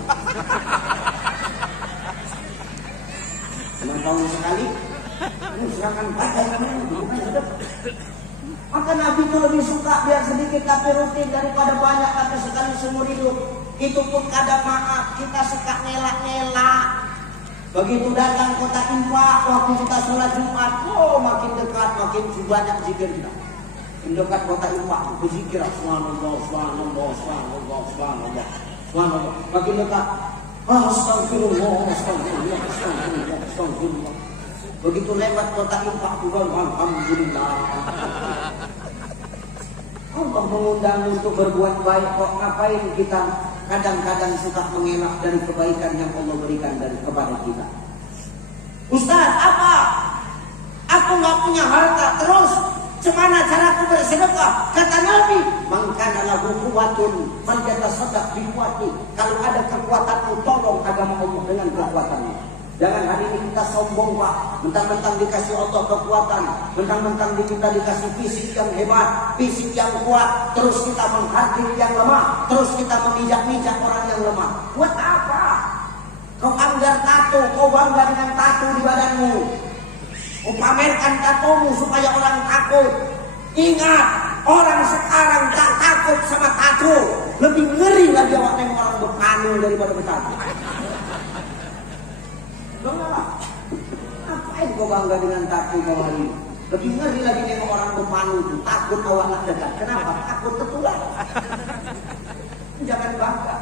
5 tahun sekali. Ini serangan pajar namanya. Bukan sedekah. Maka Nabi itu lebih suka biar sedikit tapi rutin daripada banyak tapi sekali seumur hidup. Itu pun kadang maaf kita suka ngelak-ngelak. Begitu datang kota infak waktu kita sholat Jumat, oh makin dekat makin banyak zikir kita. Mendekat kota infak berzikir subhanallah subhanallah subhanallah subhanallah subhanallah. Makin dekat astagfirullah astagfirullah astagfirullah astagfirullah. Begitu lewat kota infak juga alhamdulillah. Allah mengundang untuk berbuat baik, kok ngapain kita kadang-kadang suka mengelak dari kebaikan yang Allah berikan kepada kita. Ustaz, apa? Aku nggak punya harta, terus gimana cara aku bersedekah? Kata Nabi, mangkana lahu quwwatun falyatasaddaq biquwwati. Kalau ada kekuatanmu, tolong agama Allah dengan kekuatanmu. Jangan hari ini kita sombong Pak, mentang-mentang dikasih Allah kekuatan, mentang-mentang kita dikasih fisik yang hebat, fisik yang kuat, terus kita menghargai yang lemah, terus kita memijak-mijak orang yang lemah. Buat apa? Kau anggar tato, kau bangga dengan tato di badanmu, kau pamerkan tatomu supaya orang takut. Ingat, orang sekarang tak takut sama tato, lebih ngeri lagi awak nengok orang berpanu daripada bertato. Enggak, ngapain kau bangga dengan tato kau hari ini? Lebih ngeri lagi nengok orang berpanu itu, takut awak nak dekat. Kenapa? Takut tertular. Jangan bangga.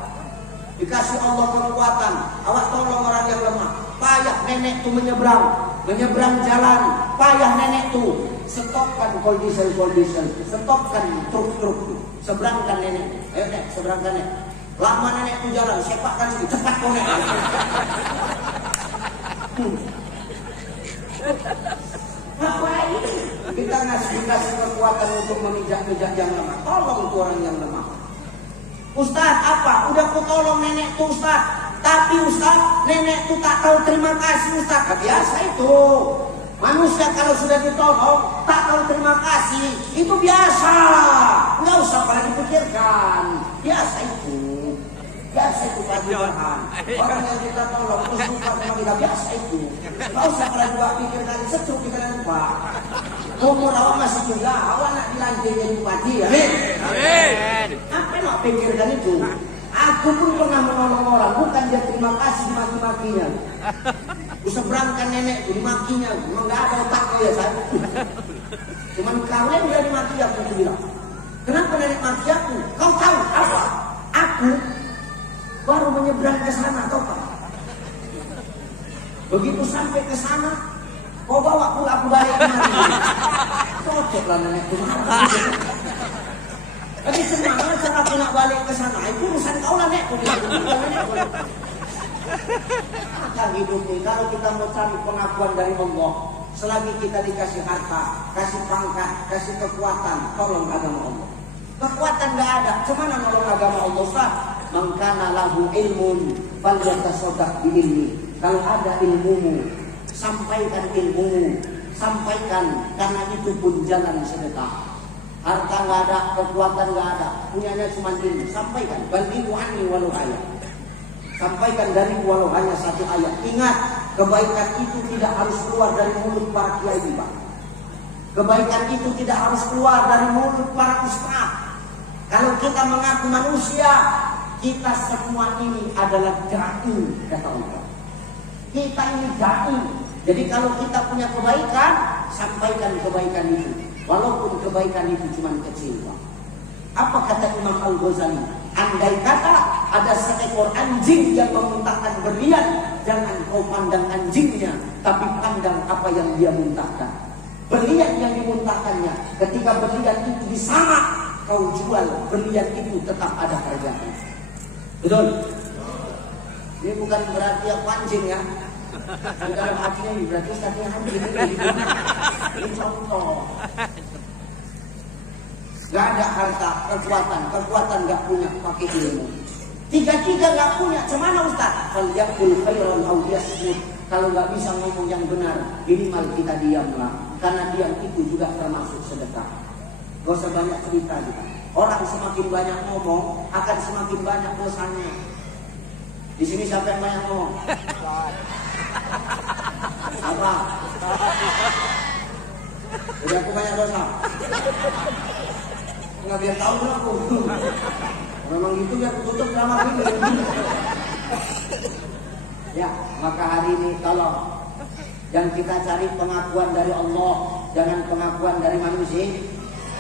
Dikasih Allah kekuatan, awak tolong orang yang lemah. Payah nenek tu menyeberang jalan. Payah nenek tu, stopkan kol diesel, stopkan truk tu, seberangkan nenek. Ayo nek, seberangkan nek. Lama nenek tu jalan, sepakkan sedikit, cepat kau nek. Ngapain? Kita ngasih kekuatan untuk memijak-mijak yang lemah. Tolong tuh orang yang lemah. Ustaz, apa? Udah ku tolong nenek tuh Ustaz. Tapi Ustaz, nenek tuh tak tahu terima kasih Ustaz. Biasa itu. Manusia kalau sudah ditolong tak tahu terima kasih, itu biasa. Nggak usah pada dipikirkan. Biasa itu. Biasa itu pelajaran. Orang yang kita tolong terus lupa sama kita, biasa itu. Nggak usah pada juga pikirkan, setruk kita lupa. Umur awak masih juga, awak nak dilanjut jadi bupati ya. Amin. Apa nak pikirkan itu? Aku pun pernah menolong orang, bukan dia terima kasih maki-makinya. Kuseberangkan nenek itu dimakinya, memang nggak ada otak kau ya saya. Cuman kalian dia dimaki aku bilang. Kenapa nenek maki aku? Kau tahu apa? Aku baru menyeberang ke sana, tahu pak? Begitu sampai ke sana, kau bawa aku balik kemari. Cocoklah nenek itu marah. Tapi senangnya cara aku nak balik ke sana, itu urusan kau lah nek. Maka hidup ini kalau kita mau cari pengakuan dari Allah, selagi kita dikasih harta, kasih pangkat, kasih kekuatan, tolong agama Allah. Kekuatan nggak ada. Cuman nolong agama Allah Ustaz? Mangkana lahu ilmun falyatasaddaq bi ilmi. Kalau ada ilmumu, sampaikan ilmumu, sampaikan, karena itu pun jalan sedekah. Harta nggak ada, kekuatan nggak ada, punyanya cuma ilmu, sampaikan. Balighu anni walau ayat. Sampaikan dari walau hanya satu ayat. Ingat, kebaikan itu tidak harus keluar dari mulut para kiai, Pak. Kebaikan itu tidak harus keluar dari mulut para ustaz. Kalau kita mengaku manusia, kita semua ini adalah dai, kata Allah. Kita ini dai. Jadi kalau kita punya kebaikan, sampaikan kebaikan itu. Walaupun kebaikan itu cuma kecil, Pak. Apa kata Imam Al-Ghazali? Andai kata ada seekor anjing yang memuntahkan berlian, jangan kau pandang anjingnya, tapi pandang apa yang dia muntahkan. Berlian yang dimuntahkannya, ketika berlian itu disama, kau jual, berlian itu tetap ada harganya. Betul? Ini bukan berarti aku anjing ya. Di dalam hatinya ini berarti ustaznya anjing. Ini contoh. Gak ada harta, kekuatan gak punya, pakai ilmu. Tiga-tiga gak punya, cemana Ustaz? Falyaqul khairan aw yasmut. Kalau gak bisa ngomong yang benar, minimal kita diamlah. Karena diam itu juga termasuk sedekah. Gak usah banyak cerita juga. Orang semakin banyak ngomong, akan semakin banyak dosanya. Di sini siapa yang banyak ngomong? Apa? Jadi aku banyak dosa. Nggak biar tahu aku. Memang gitu biar tutup drama ini. Ya, maka hari ini kalau yang kita cari pengakuan dari Allah, jangan pengakuan dari manusia,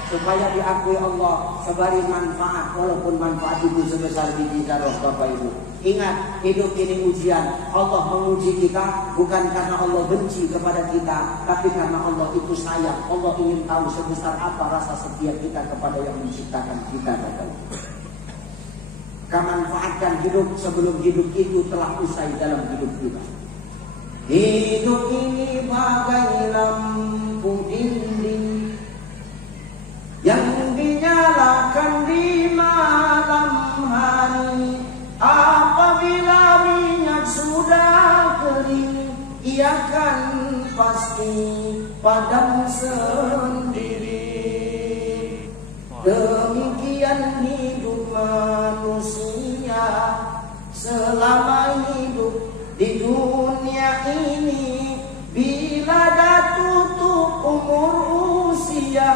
supaya diakui Allah, sebari manfaat, walaupun manfaat itu sebesar biji zarah, Bapak Ibu. Ingat, hidup ini ujian. Allah menguji kita bukan karena Allah benci kepada kita, tapi karena Allah itu sayang. Allah ingin tahu sebesar apa rasa setia kita kepada yang menciptakan kita, Bapak Ibu. Manfaatkan hidup sebelum hidup itu telah usai dalam hidup kita. Hidup ini bagai lampu dinding yang dinyalakan di malam hari. Apabila minyak sudah kering, ia kan pasti padam sendiri. Demikian hidup manusia selama hidup di dunia ini. Bila dah tutup umur usia,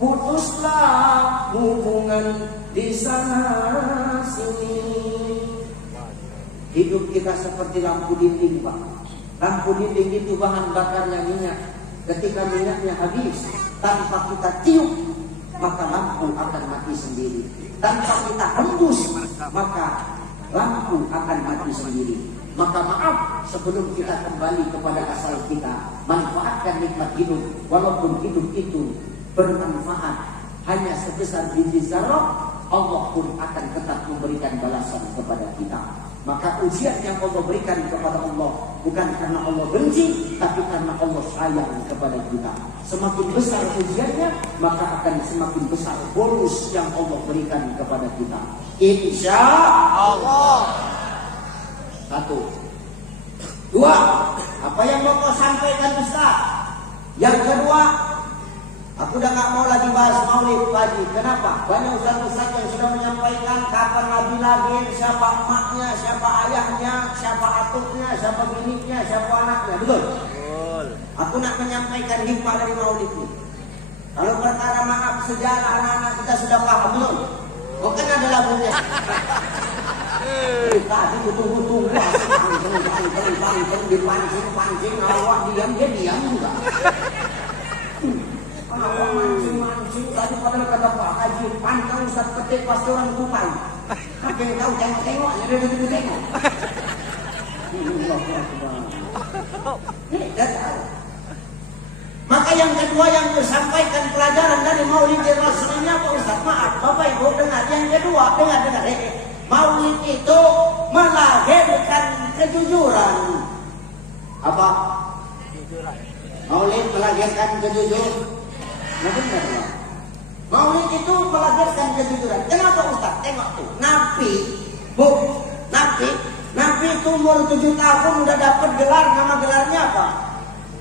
putuslah hubungan di sana sini. Hidup kita seperti lampu dinding, Pak. Lampu dinding itu bahan bakarnya minyak. Ketika minyaknya habis, tanpa kita tiup, maka lampu akan mati sendiri. Tanpa kita hembus, maka lampu akan mati sendiri. Maka maaf, sebelum kita kembali kepada asal kita, manfaatkan nikmat hidup. Walaupun hidup itu bermanfaat hanya sebesar biji zarah, Allah pun akan tetap memberikan balasan kepada kita. Maka ujian yang Allah berikan kepada Allah bukan karena Allah benci, tapi karena Allah sayang kepada kita. Semakin besar ujiannya, maka akan semakin besar bonus yang Allah berikan kepada kita. Insya Allah. Satu. Dua, apa yang mau kau sampaikan Ustaz? Yang kedua, aku udah gak mau lagi bahas maulid lagi. Kenapa? Banyak ustaz-ustaz yang sudah menyampaikan kapan Nabi lahir, siapa emaknya, siapa ayahnya, siapa atuknya, siapa biniknya, siapa anaknya. Betul? Betul. Aku nak menyampaikan hikmah dari maulid ini. Kalau perkara maaf sejarah anak-anak kita sudah paham belum? Bukan ada lagunya. Tadi tunggu-tunggu dipancing awak diam, dia diam juga. Awak mancing tadi padahal kata Pak Haji pantang Ustaz petik pasti orang tupai. Apa yang tahu tengok dia tengok. Ini dah tahu. Maka yang kedua yang disampaikan pelajaran dari Maulid Rasul ini apa Ustaz? Maaf Bapak Ibu dengar yang kedua, dengar. Maulid itu melahirkan kejujuran. Apa? Kejujuran. Maulid melahirkan kejujuran. Nah benar lah. Maulid itu melahirkan kejujuran. Kenapa Ustaz? Tengok tuh. Nabi itu umur 7 tahun udah dapat gelar. Nama gelarnya apa?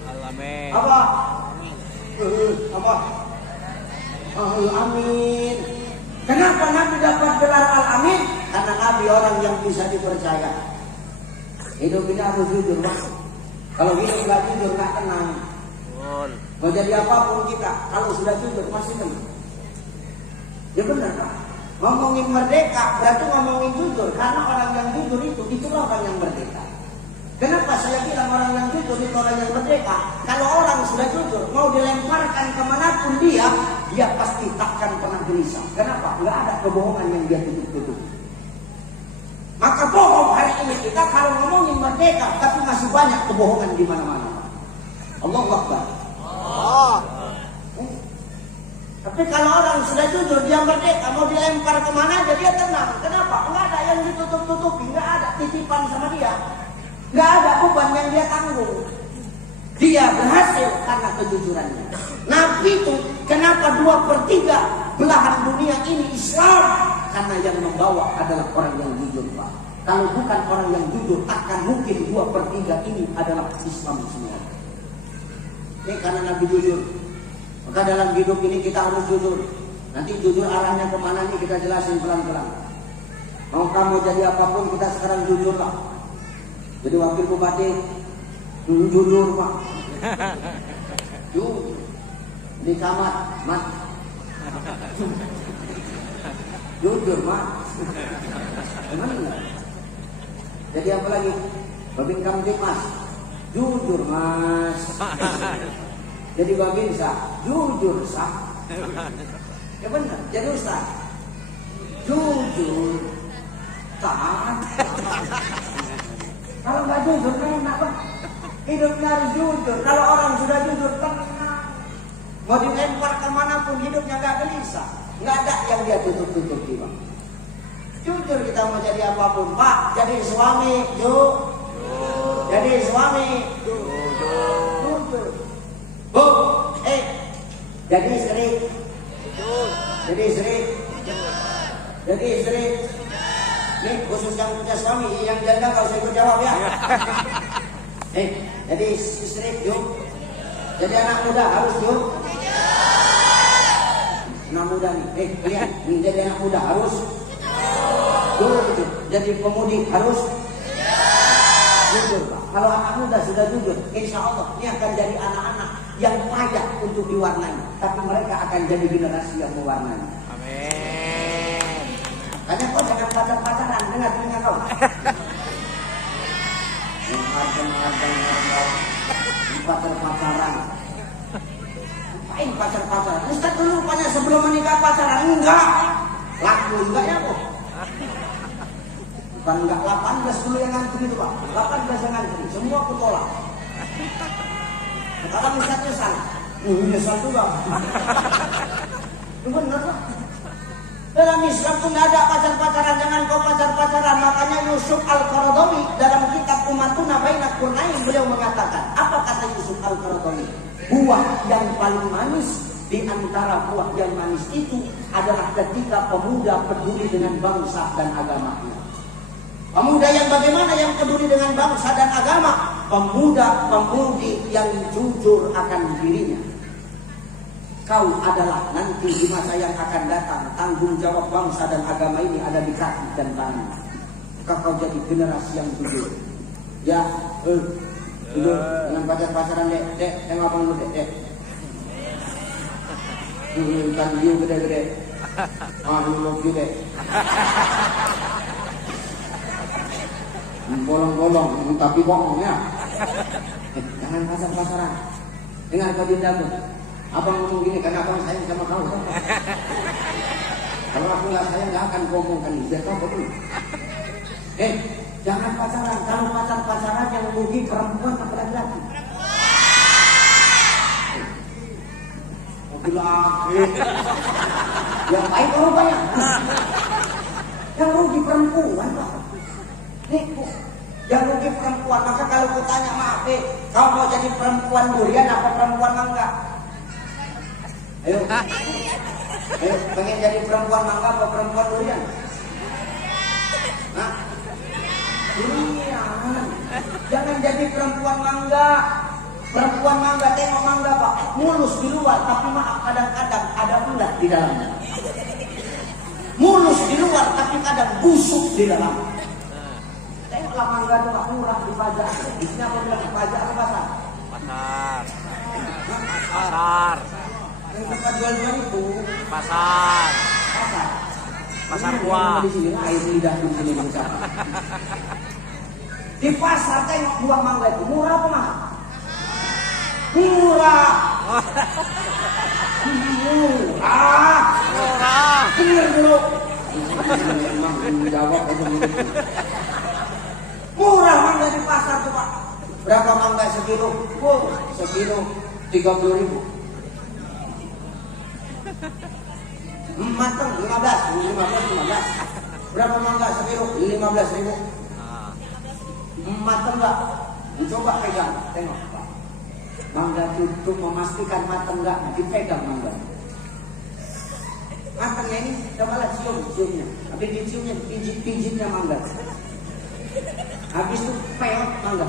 Alamin. Apa? Al-Amin. Kenapa Nabi dapat gelar Al-Amin? Karena Nabi orang yang bisa dipercaya. Hidup ini harus jujur, Mas. Kalau hidup nggak jujur, nggak tenang. Mau jadi apapun kita, kalau sudah jujur pasti tenang. Ya benar, Pak. Ngomongin merdeka berarti ngomongin jujur. Karena orang yang jujur itulah orang yang merdeka. Kenapa saya bilang orang yang jujur itu orang yang merdeka? Kalau orang sudah jujur, mau dilemparkan kemanapun dia pasti takkan pernah gelisah. Kenapa? Nggak ada kebohongan yang dia tutup-tutup. Maka bohong hari ini kita kalau ngomongin merdeka, tapi masih banyak kebohongan di mana-mana. Allahu Akbar. Tapi kalau orang sudah jujur, dia merdeka, mau dilempar kemana aja dia tenang. Kenapa? Nggak ada yang ditutup-tutupi, nggak ada titipan sama dia. Nggak ada beban yang dia tanggung. Dia berhasil karena kejujurannya. Nabi itu kenapa 2/3 belahan dunia ini Islam? Karena yang membawa adalah orang yang jujur, Pak. Kalau bukan orang yang jujur, akan mungkin 2/3 ini adalah Islam semua. Ini karena Nabi jujur. Maka dalam hidup ini kita harus jujur. Nanti jujur arahnya kemana nih kita jelasin pelan-pelan. Mau kamu jadi apapun, kita sekarang jujurlah. Jadi wakil bupati jujur, Pak. Jujur. Di camat, Mat. Jujur, Mat. Gimana? Jadi apa lagi? Babin Kamtipmas. Jujur, Mas. Jadi babinsa, jujur, Sah. Ya benar, jadi Ustaz. Jujur, taat. Kalau nggak jujur, enak, Pak. Hidupnya harus jujur. Kalau orang sudah jujur, tenang. Mau dilempar kemanapun, hidupnya nggak gelisah. Nggak ada yang dia tutup-tutupi, Pak. Jujur kita mau jadi apapun, Pak. Jadi suami, jadi suami, jujur. Bu, jadi istri, jadi istri, jadi istri. Ini khusus yang punya suami, yang janda nggak usah ikut jawab ya. Jadi istri, yuk. Jadi anak muda harus yuk. Anak muda nih, kalian, jadi anak muda harus. Jujur. Jadi pemudi harus. Jujur, Pak. Kalau anak muda sudah jujur, insya Allah ini akan jadi anak-anak yang layak untuk diwarnai. Tapi mereka akan jadi generasi yang mewarnai. Amin. Makanya kau jangan pacaran, dengar telinga kau. Pacaran. Ngapain pacaran? Ustaz dulu rupanya sebelum menikah pacaran. Enggak. Laku enggaknya kok. Bukan enggak 18 dulu yang ngantri itu, Pak. 18 yang ngantri, semua aku tolak. Sekarang Ustaz nyesal. Nyesal juga. Itu benar, Pak. Dalam Islam itu nggak ada pacar-pacaran, jangan kau pacar-pacaran. Makanya Yusuf Al-Qaradawi dalam kitab Umatuna Baina Qurnain beliau mengatakan, apa kata Yusuf Al-Qaradawi? Buah yang paling manis di antara buah yang manis itu adalah ketika pemuda peduli dengan bangsa dan agamanya. Pemuda yang bagaimana yang peduli dengan bangsa dan agama? Pemuda-pemudi yang jujur akan dirinya. Kau adalah nanti di masa yang akan datang, tanggung jawab bangsa dan agama ini ada di kaki dan tangan. Kau jadi generasi yang jujur. Ya, jujur dengan pacar-pacaran dek, tengok abang lu dek. Kan view gede-gede. Lu love you dek. Bolong-bolong, tapi bohong ya. Jangan pacar-pacaran. Dengar kau dindamu. Abang ngomong gini karena abang sayang sama kau. Kalau aku nggak sayang nggak akan ngomongkan ini. Biar kau betul. Jangan pacaran. Kalau pacaran yang rugi perempuan apa laki-laki? Laki. Yang baik kalau banyak. Yang rugi perempuan, Pak. Nih, yang rugi perempuan. Maka kalau aku tanya, maaf kau mau jadi perempuan durian apa perempuan mangga? Ayo. Pengen jadi perempuan mangga atau perempuan durian? Hah? Durian. Jangan jadi perempuan mangga. Perempuan mangga, tengok mangga Pak, mulus di luar, tapi maaf kadang-kadang ada ulat di dalamnya. Mulus di luar, tapi kadang busuk di dalam. Tengoklah mangga itu Pak, murah di pajak. Di sini apa bilang pajak atau pasar? Pasar. Pasar. Yang tempat jual-jual itu Pasar. pasar. Pasar Ini buah. Di sini air lidah di sini mengucap. Di pasar tengok buah mangga itu murah apa mahal? Murah. Murah. Murah. Dengar dulu. Memang menjawab aja begitu. Murah mangga di pasar tuh Pak. Berapa mangga sekilo? Wow, sekilo 30.000. Matang 15. Berapa mangga sekilo? 15.000. Matang enggak? Coba pegang, tengok Pak. Mangga itu memastikan matang enggak, dipegang mangga. Matangnya ini, cobalah ciumnya. Habis diciumnya, pijit-pijitnya mangga. Habis itu peot mangga.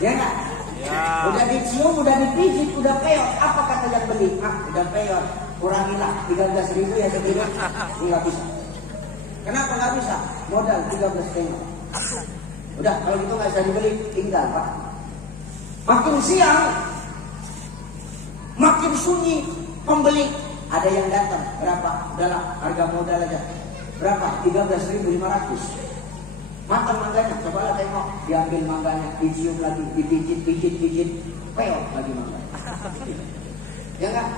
Ya enggak? Ya. Udah dicium, udah dipijit, udah peot. Apa kata yang beli? Udah peot. Kurangilah 13.000 ya segini. Enggak bisa. Kenapa enggak bisa? Modal 13 tengok. Udah, kalau gitu nggak bisa dibeli, tinggal Pak. Makin siang, makin sunyi pembeli. Ada yang datang, berapa? Udahlah, harga modal aja. Berapa? 13.500. Matang mangganya, cobalah tengok. Diambil mangganya, dicium lagi, dipijit, peot lagi mangga. Ya enggak?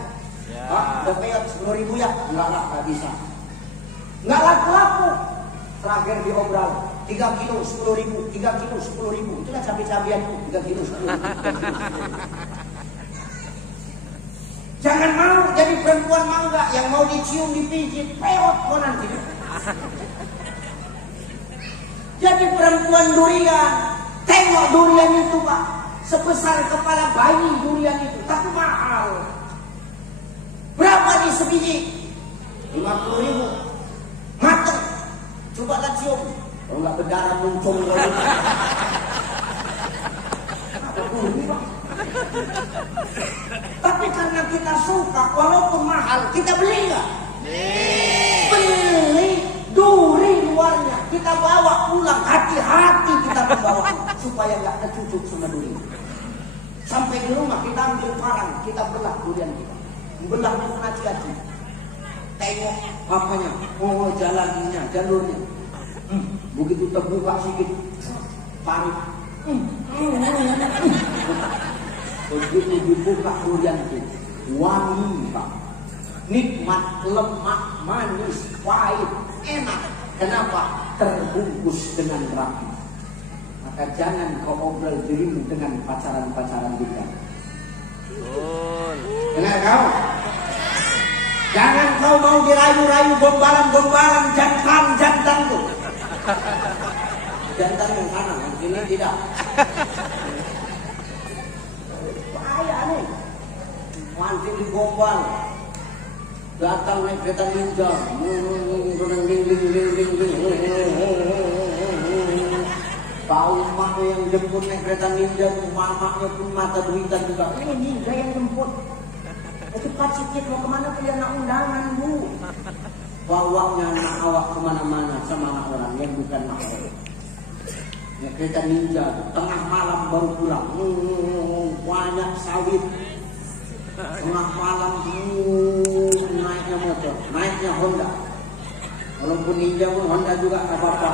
Ya. Udah peot 10.000 ya? Enggak lah, nggak bisa. Enggak laku-laku. Terakhir diobral 3 kilo 10.000, 3 kilo 10.000. Itulah cabai-cabianku, 3 kilo 10.000. Jangan mau jadi perempuan mangga yang mau dicium, dipijit, peot kok nanti. Jadi perempuan durian. Tengok durian itu Pak, sebesar kepala bayi durian itu, tapi mahal. Berapa nih sebiji? 50.000. Mateng. Coba lah cium. Kalau nggak berdarah muncung lagi. Apa bunyi Pak? Tapi karena kita suka, walaupun mahal, kita beli nggak? Beli duri luarnya, kita bawa pulang, hati-hati kita membawa supaya nggak kecucuk sama duri. Sampai di rumah kita ambil parang, kita belah durian kita. Belahnya pun hati-hati. Tengok apanya, oh jalannya, jalurnya. Begitu terbuka sedikit, tarik. Begitu dibuka durian itu, wangi Pak, nikmat, lemak, manis, pahit, enak. Kenapa? Terbungkus dengan rapi. Maka jangan kau obrol dirimu dengan pacaran-pacaran kita. Dengar kau? Jangan kau mau dirayu-rayu gombalan-gombalan jantan tuh. Jantan yang kanan, yang kiri tidak. Bahaya nih. Mancing di gombal. Datang naik kereta ninja. Tahu emaknya yang jemput naik kereta ninja, mamanya pun mata duitan juga. Ini ninja yang jemput. Cepat sikit mau kemana pilih anak undangan Bu. Bawanya anak awak kemana-mana sama anak orang yang bukan mahal. Ya kereta ninja, tengah malam baru pulang. Banyak sawit. Tengah malam naiknya motor, naiknya Honda. Walaupun ninja pun Honda juga tak apa-apa.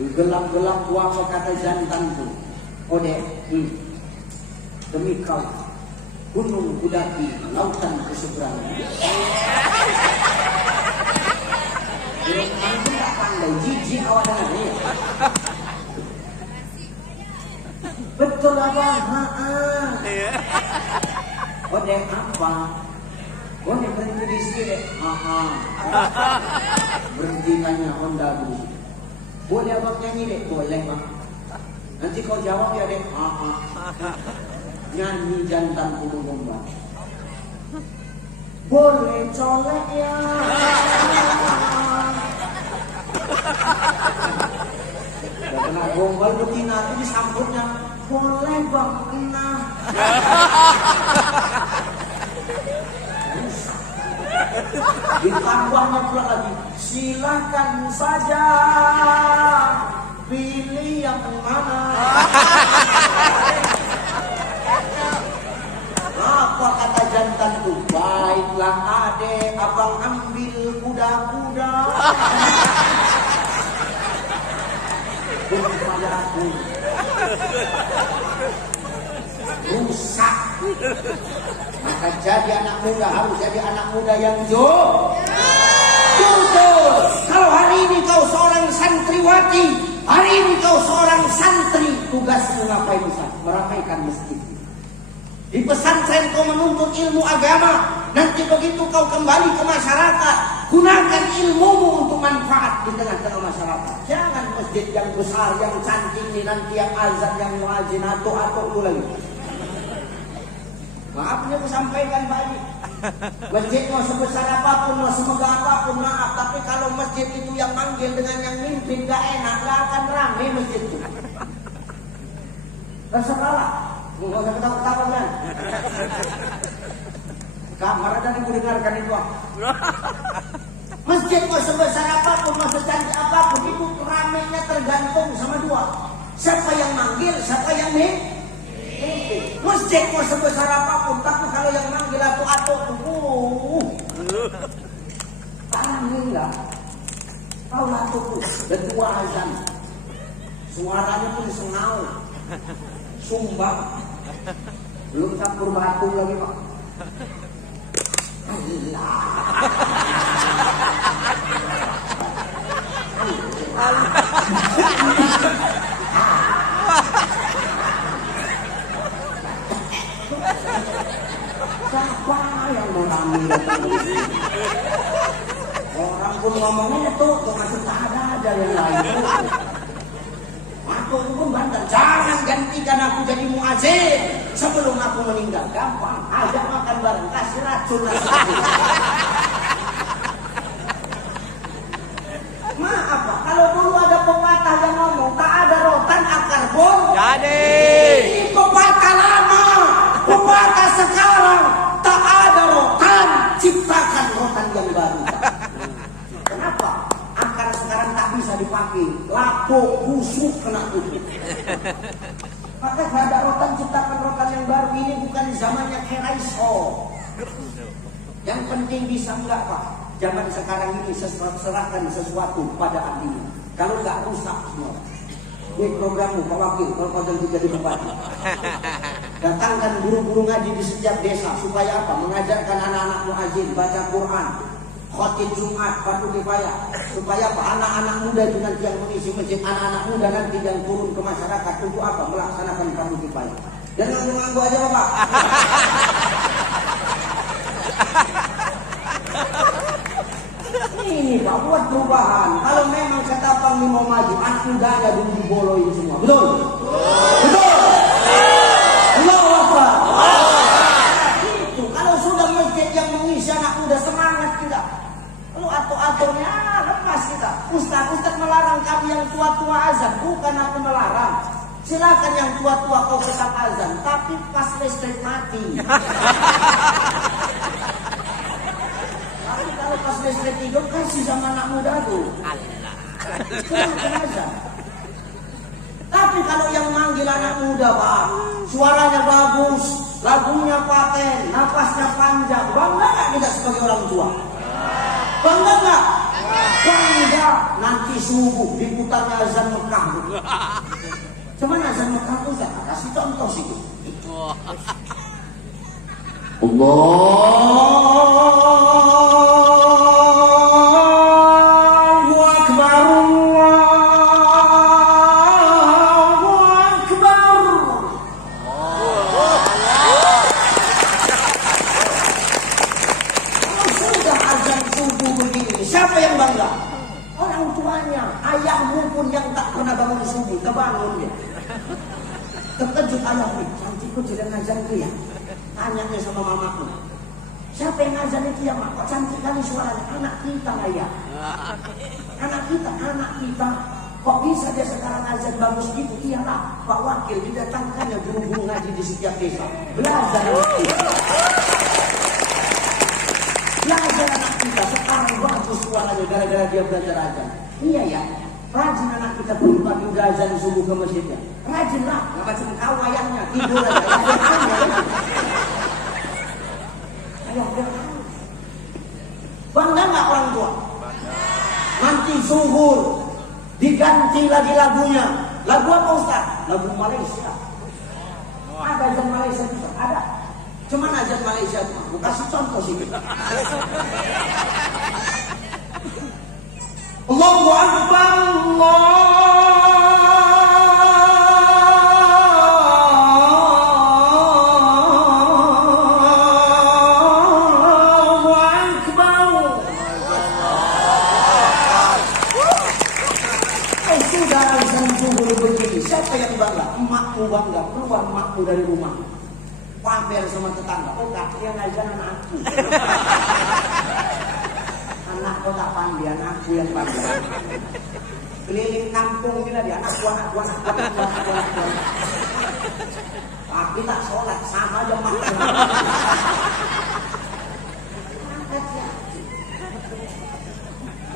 Di gelap-gelap puasa kata jantan tuh. Ode, demi kau, gunung kudaki, lautan keseberang. Aku tak pandai, jijik awak dengan ini. Betul abang, Ode apa? Ode berhenti di sini deh. Berhenti nanya Honda dulu. Boleh abang nyanyi deh? Boleh bang. Nanti kau jawab ya deh. nyanyi jantan kudu gombal. Boleh colek ya. Udah kena gombal betina itu disambutnya. Boleh bang, kena. Ditambahnya pula lagi, silakan saja pilih yang mana. Apa kata jantanku? Baiklah adek, abang ambil kuda-kuda. Kepadaku rusak. Maka jadi anak muda harus jadi anak muda yang jujur. Kalau hari ini kau seorang santriwati, hari ini kau seorang santri, tugasmu ngapain Ustaz? Meramaikan masjid. Di pesantren kau menuntut ilmu agama. Nanti begitu kau kembali ke masyarakat, gunakan ilmumu untuk manfaat di tengah-tengah masyarakat. Jangan masjid yang besar, yang cantik ini nanti yang azan, yang muazin atau lagi. Maaf ini aku sampaikan Pak Haji. Masjid mau sebesar apapun, mau semegah apapun, maaf. Tapi kalau masjid itu yang manggil dengan yang mimpin gak enak, gak akan ramai masjid itu. Terserahlah. Nggak usah ketawa-ketawa kan. Kamar ada yang mendengarkan itu. Masjid mau sebesar apapun, mau secantik apapun, itu ramainya tergantung sama dua. Siapa yang manggil, siapa yang mimpin. Masjid mau sebesar apapun, tapi kalau yang manggil atau alhamdulillah. Kau latuku, dan dua azan. Suaranya pun sengau, sumbang, belum campur batu lagi Pak. Siapa yang mau tampil? Orang pun ngomongnya itu masih tak ada yang lain. Aku pun bantah, jangan gantikan aku jadi muazin sebelum aku meninggal. Gampang, ajak makan bareng, kasih racun nasi. Maaf Pak, kalau dulu ada pepatah yang ngomong tak ada rotan akar bom. Jadi Ini pepatah lama, pepatah sekarang tak ada rotan, ciptakan rotan yang baru. Kenapa? Akar sekarang tak bisa dipakai, lapuk, busuk, kena kutu. Maka tak ada rotan, ciptakan rotan yang baru. Ini bukan zamannya Keraiso. Yang penting bisa enggak Pak? Zaman sekarang ini serahkan sesuatu pada ahlinya. Kalau enggak rusak semua. Ini programmu Pak Wakil, kalau kau tentu jadi bupati. Datangkan guru-guru ngaji di setiap desa supaya apa? Mengajarkan anak-anak muazin baca Quran, khotib Jumat, fardu kifayah, supaya apa? Anak-anak muda itu nanti yang mengisi masjid, anak-anak muda nanti yang turun ke masyarakat untuk apa? Melaksanakan fardu kifayah. Dan nganggu-nganggu aja Pak. Ini Pak, buat perubahan. Kalau memang kata Bang mau maju, anak mudanya dulu diboloin semua. Betul? Betul? Allahu Akbar. Itu kalau sudah masjid yang mengisi anak muda, semangat kita. Lalu atur-aturnya lepas kita. Ustaz melarang kami yang tua-tua azan. Bukan aku melarang. Silakan yang tua-tua kau tetap azan, tapi pas listrik mati. Tapi kalau pas listrik hidup kasih sama anak muda tuh. Silakan azan. Tapi kalau yang manggil anak muda Pak, suaranya bagus, lagunya paten, napasnya panjang, bangga nggak kita sebagai orang tua? Bangga nggak? Bangga. Nanti subuh diputarnya azan Mekah. Cuman azan Mekah tuh saya kasih contoh sih. Allahu Akbar, Allahu Akbar. Kalau sudah azan subuh begini, siapa yang bangga? Orang tuanya, ayahmu pun yang tak pernah bangun subuh, kebangun dia. Terkejut ayahmu, cantik ikut jadi ngajar itu ya? Tanyanya sama mamaku. Siapa yang ngajar itu ya mak? Kok cantik kali suaranya? Anak kita lah ya. Anak kita. Kok bisa dia sekarang ngajar bagus gitu? Iyalah, Pak Wakil didatangkannya guru-guru ngaji di setiap desa. Belajar anak kita. Belajar anak kita sekarang bagus suaranya gara-gara dia belajar aja. Iya ya. Rajin anak kita pagi udah azan subuh ke masjidnya. Rajin lah, nggak macam kau wayangnya tidur aja. Bangga nggak orang tua? Nanti zuhur diganti lagi lagunya. Lagu apa Ustaz? Lagu Malaysia. Ada azan Malaysia juga? Ada. Cuman azan Malaysia itu, aku kasih contoh sih. Allahu Akbar, Allahu Akbar. Sudah azan zuhur begini, siapa yang bangga? Emakmu bangga, keluar emakmu dari rumah. Pamer sama tetangga, oh kak, yang azan anakku. Anak kau tak pandai, anakku yang pandai. Keliling kampung gila dia, anakku. Tapi tak sholat, sama aja makan.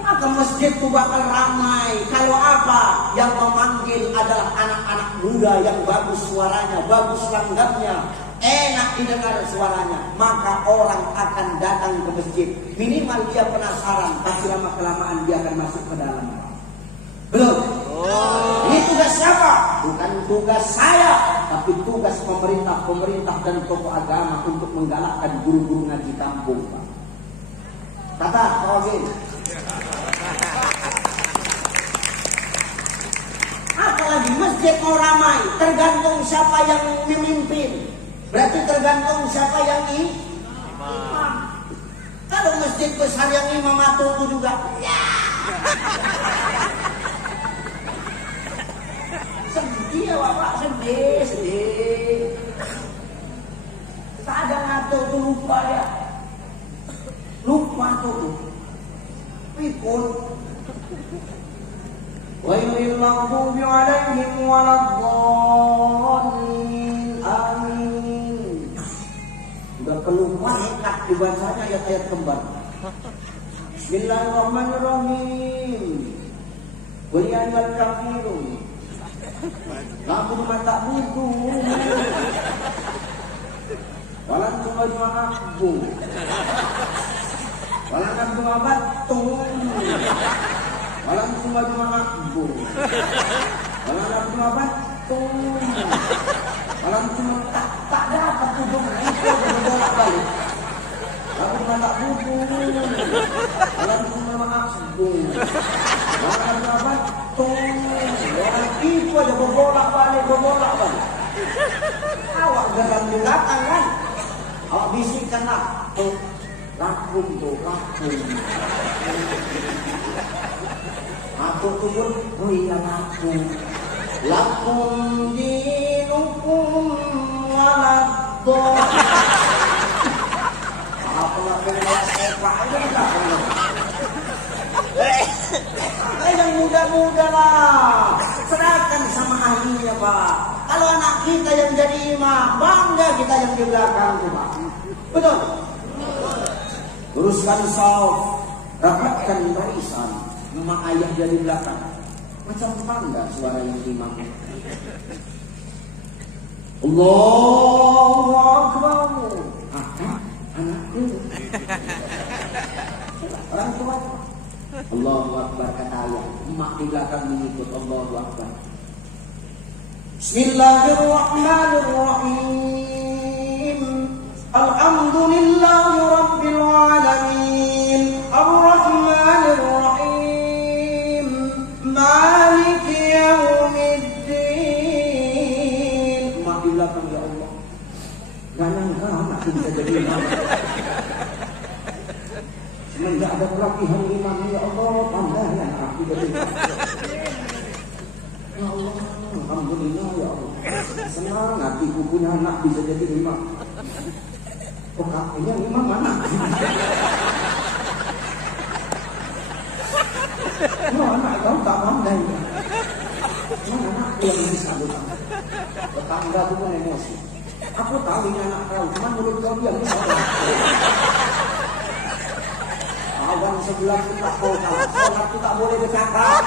Maka masjid itu bakal ramai. Kalau apa? Yang memanggil adalah anak-anak muda yang bagus suaranya, bagus langgangnya, enak didengar suaranya, maka orang akan datang ke masjid. Minimal dia penasaran, tapi lama-kelamaan dia akan masuk ke dalam. Belum? Ini tugas siapa? Bukan tugas saya, tapi tugas pemerintah dan tokoh agama untuk menggalakkan guru-guru ngaji kampung. Kata Rogen. Apalagi masjid mau ramai, tergantung siapa yang memimpin. Berarti tergantung siapa yang imam. Kalau masjid besar yang imam itu juga ya. Sedih ya Bapak, sedih. Kadang ngatur tuh lupa ya. Lupa tuh. Pikun. Wailul maghdubi alaihim waladdallin. Amin. Udah keluar nekat dibacanya ayat-ayat kembar. Bismillahirrahmanirrahim. Qul ya ayyuhal kafirun. Lamun mata buku. Walan tumajma'abu. Walan tumabatu. Walan tumajma'abu. Walan tumabatu. Walan tumabatu. Tak dapat ujungnya itu bolak-balik. Lamun mata buku. Walan tumabatu. Walan tumabatu. Itu aja berbolak-balik. Awak geram di belakang kan? Awak bisikkanlah. Tuh, lakum. Aku tuh pun, oh iya lakum. Lakum dinukum waladdoh. Apa-apa yang sepak aja enggak? Yang muda-muda lah, serahkan sama ahlinya Pak. Kalau anak kita yang jadi imam, bangga kita yang di belakang tuh Pak. Betul? Uruskan sauf, rapatkan barisan, nama ayah jadi belakang. Macam bangga suara yang imam. Allahu Akbar. Anakku. Orang tua. Allahu Akbar kata ayah. Emak di belakang mengikut Allahu Akbar. Bismillahirrahmanirrahim. Alhamdulillahi Rabbil Alamin. Ar-Rahmanirrahim. Maliki Yawmiddin. Emak di belakang ya Allah. Gak nyangka anak bisa jadi imam. Semenjak ada pelatihan imam ya Allah, tambah ya anak jadi imam. Ya Allah, alhamdulillah ya Allah. Senang hatiku punya anak bisa jadi imam. Oh kak, ini yang imam mana? Oh anak kau tak pandai. Cuma anak yang bisa bukan. Tetangga itu pun emosi. Aku tahu ini anak kau, cuma mulut kau diam. Kawan sebelah kita kau tahu, sholat itu tak boleh bercakap.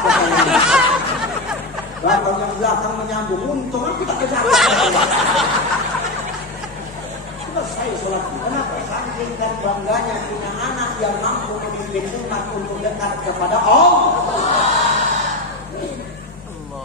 Kalau yang belakang menyambung, untung aku tak bercakap. Selesai sholat. Kenapa? Saking dan bangganya punya anak yang mampu memimpin umat untuk dekat kepada Allah.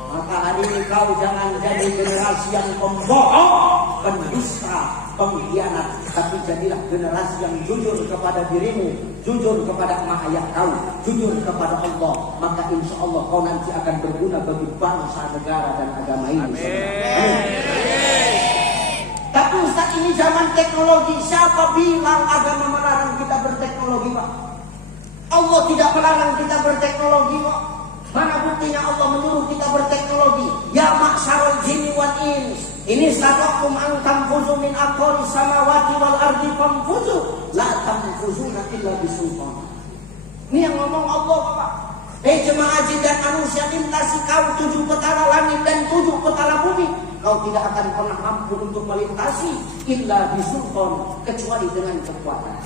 Maka hari ini kau jangan jadi generasi yang pembohong, pendusta, pengkhianat, tapi jadilah generasi yang jujur kepada dirimu, jujur kepada emak ayah kau, jujur kepada Allah. Maka insya Allah kau nanti akan berguna bagi bangsa, negara dan agama ini. Amin. Tapi Ustaz, ini zaman teknologi. Siapa bilang agama melarang kita berteknologi, Pak? Allah tidak melarang kita berteknologi, Pak. Mana buktinya Allah menyuruh kita berteknologi? Ya ma'syarul jinni wal ins, ini sataqum an tanfuzu min aqwari samawati wal ardi fanfuzu la tanfuzuna illa bisultan. Ini yang ngomong Allah, Pak. Jemaah jin dan manusia, lintasi kau 7 petala langit dan 7 petala bumi. Kau tidak akan pernah mampu untuk melintasi illa bisultan, kecuali dengan kekuatan.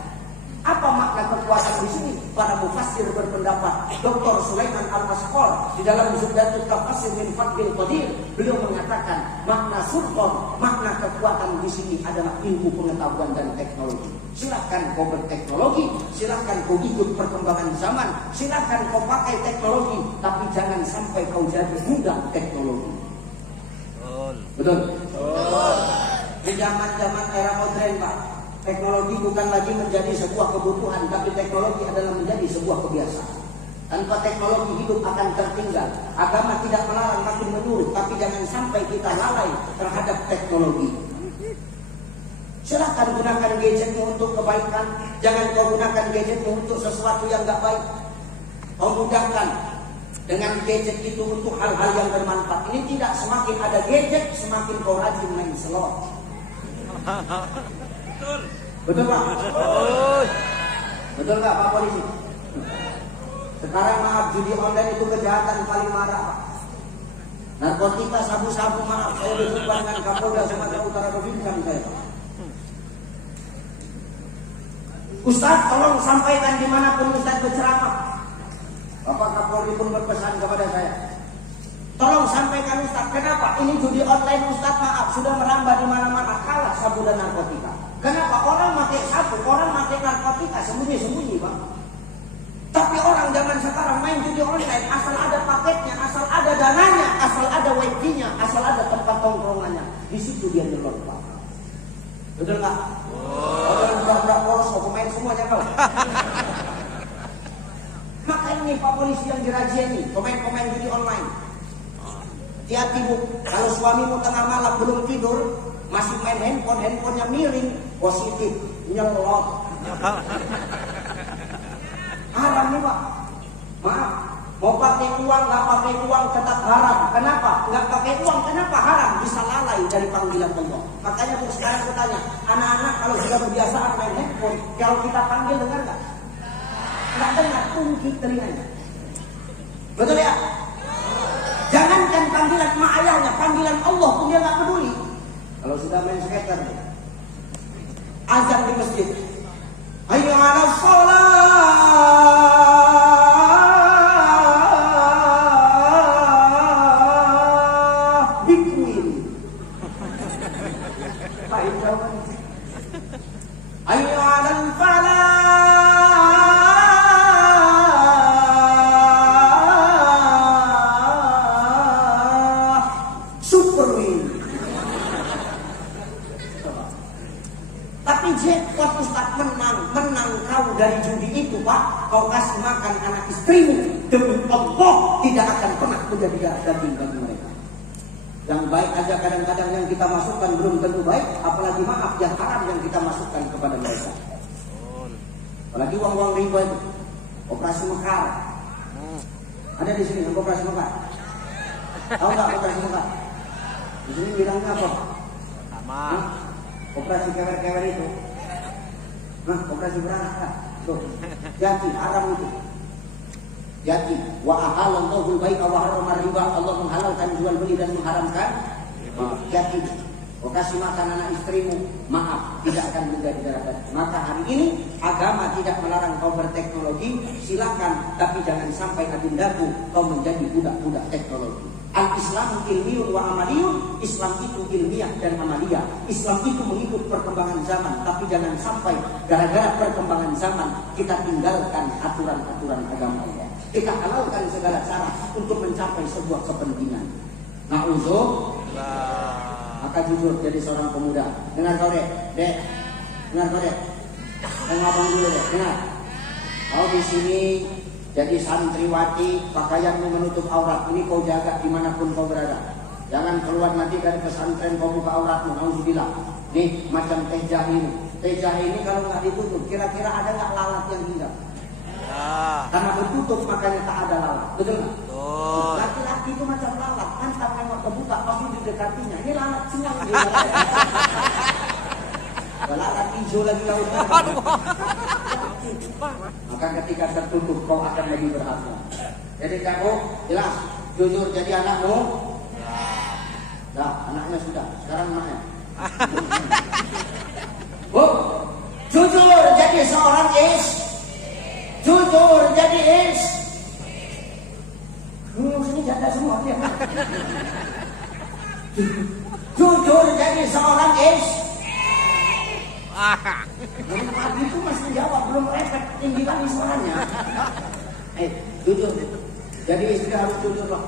Apa makna kekuatan di sini? Para mufassir berpendapat. Dr. Sulaiman Al-Asqar di dalam Zubdatul Tafsir min Fathil Qadir, beliau mengatakan makna sultan, makna kekuatan di sini adalah ilmu pengetahuan dan teknologi. Silahkan kau berteknologi, silahkan kau ikut perkembangan zaman, silahkan kau pakai teknologi, tapi jangan sampai kau jadi budak teknologi. Betul. Di zaman-zaman era modern, Pak, teknologi bukan lagi menjadi sebuah kebutuhan, tapi teknologi adalah menjadi sebuah kebiasaan. Tanpa teknologi hidup akan tertinggal. Agama tidak melarang, makin menurut, tapi jangan sampai kita lalai terhadap teknologi. Silahkan gunakan gadgetmu untuk kebaikan, jangan kau gunakan gadgetmu untuk sesuatu yang gak baik. Kau mudahkan dengan gadget itu untuk hal-hal yang bermanfaat. Ini tidak, semakin ada gadget semakin kau rajin main slot. Betul Pak? Betul nggak Pak Polisi? Sekarang maaf, judi online itu kejahatan paling marah, Pak. Narkotika, sabu-sabu, maaf, saya berjumpa dengan Kapolda Sumatera Utara berbincang saya, Pak. Ustaz, tolong sampaikan dimanapun Ustaz berceramah. Bapak Kapolri pun berpesan kepada saya, tolong sampaikan Ustaz, kenapa ini judi online Ustaz, maaf, sudah merambah di mana-mana, kalah sabu dan narkotika. Kenapa? Orang pakai sabu, orang pakai narkotika sembunyi-sembunyi, Bang. Tapi orang zaman sekarang main judi online, asal ada paketnya, asal ada dananya, asal ada wifi-nya, asal ada tempat tongkrongannya, di situ dia nyelot, Pak. Betul nggak? Orang budak-budak polos mau pemain semuanya kau. Maka ini Pak Polisi yang dirajia ini, pemain-pemain judi online. Hati-hati Bu, kalau suamimu tengah malam belum tidur, masih main handphone, handphonenya miring, positif, nyelot. Haram nih Pak. Maaf, mau pakai uang, nggak pakai uang tetap haram. Kenapa? Nggak pakai uang, kenapa haram? Bisa lalai dari panggilan Allah. Makanya Bu, sekarang aku tanya, anak-anak kalau sudah kebiasaan main handphone, kalau kita panggil dengar nggak? Nggak dengar, ungkit telinganya. Betul ya? Jangankan panggilan emak ayahnya, panggilan Allah pun dia nggak peduli. Kalau sudah main skater, azan di masjid, hayya 'alas shalah, bikuin. Baik jawaban. Hayya 'alal falah, jackpot Ustaz, menang kau dari judi itu Pak, kau kasih makan anak istrimu, demi Allah tidak akan pernah menjadi daging bagi mereka. Yang baik aja kadang-kadang yang kita masukkan belum tentu baik, apalagi maaf yang haram yang kita masukkan kepada mereka. Apalagi uang-uang riba itu, operasi Mekar. Ada di sini operasi Mekar. Tahu nggak operasi Mekar? Di sini bilangnya apa? Sama. Hah? Operasi kewer-kewer itu. Hah? Operasi beranak kan? Tuh. Jadi haram itu. Jadi wa ahalallahu al-bai'a wa harrama riba. Allah menghalalkan jual beli dan mengharamkan riba. Jadi kasih makan anak istrimu, maaf, tidak akan menjadi darah. Maka hari ini agama tidak melarang kau berteknologi, silakan, tapi jangan sampai agendaku kau menjadi budak-budak teknologi. Al-Islam ilmiun wa amaliyun. Islam itu ilmiah dan amalia. Islam itu mengikut perkembangan zaman, tapi jangan sampai gara-gara perkembangan zaman kita tinggalkan aturan-aturan agama Allah. Kita halalkan segala cara untuk mencapai sebuah kepentingan. Na'udzubillah. Maka jujur jadi seorang pemuda. Dengar kau dek. Dengar kau dek. Dengar abang dulu dek. Dengar. Kau di sini jadi santriwati, pakaianmu menutup aurat. Ini kau jaga dimanapun kau berada. Jangan keluar nanti dari pesantren kau buka auratmu. Nauzubillah. Nih macam teh jahe ini. Teh jahe ini kalau nggak ditutup, kira-kira ada nggak lalat yang tinggal? Ya. Karena bertutup makanya tak ada lalat. Betul nggak? Laki-laki itu macam lalat, mantap memang kebuka pasti didekatinya. Ini lalat senang dia. Lalat hijau lagi lautnya. Maka ketika tertutup kau akan lebih berharga. Jadi kamu jelas jujur jadi anakmu. Dah anaknya sudah. Sekarang anaknya. Bu, jujur jadi seorang jujur jadi ini janda semua dia. Jujur jadi seorang Pagi itu masih jawab belum repet tinggi kali suaranya. Jujur. Jadi istri harus jujur loh.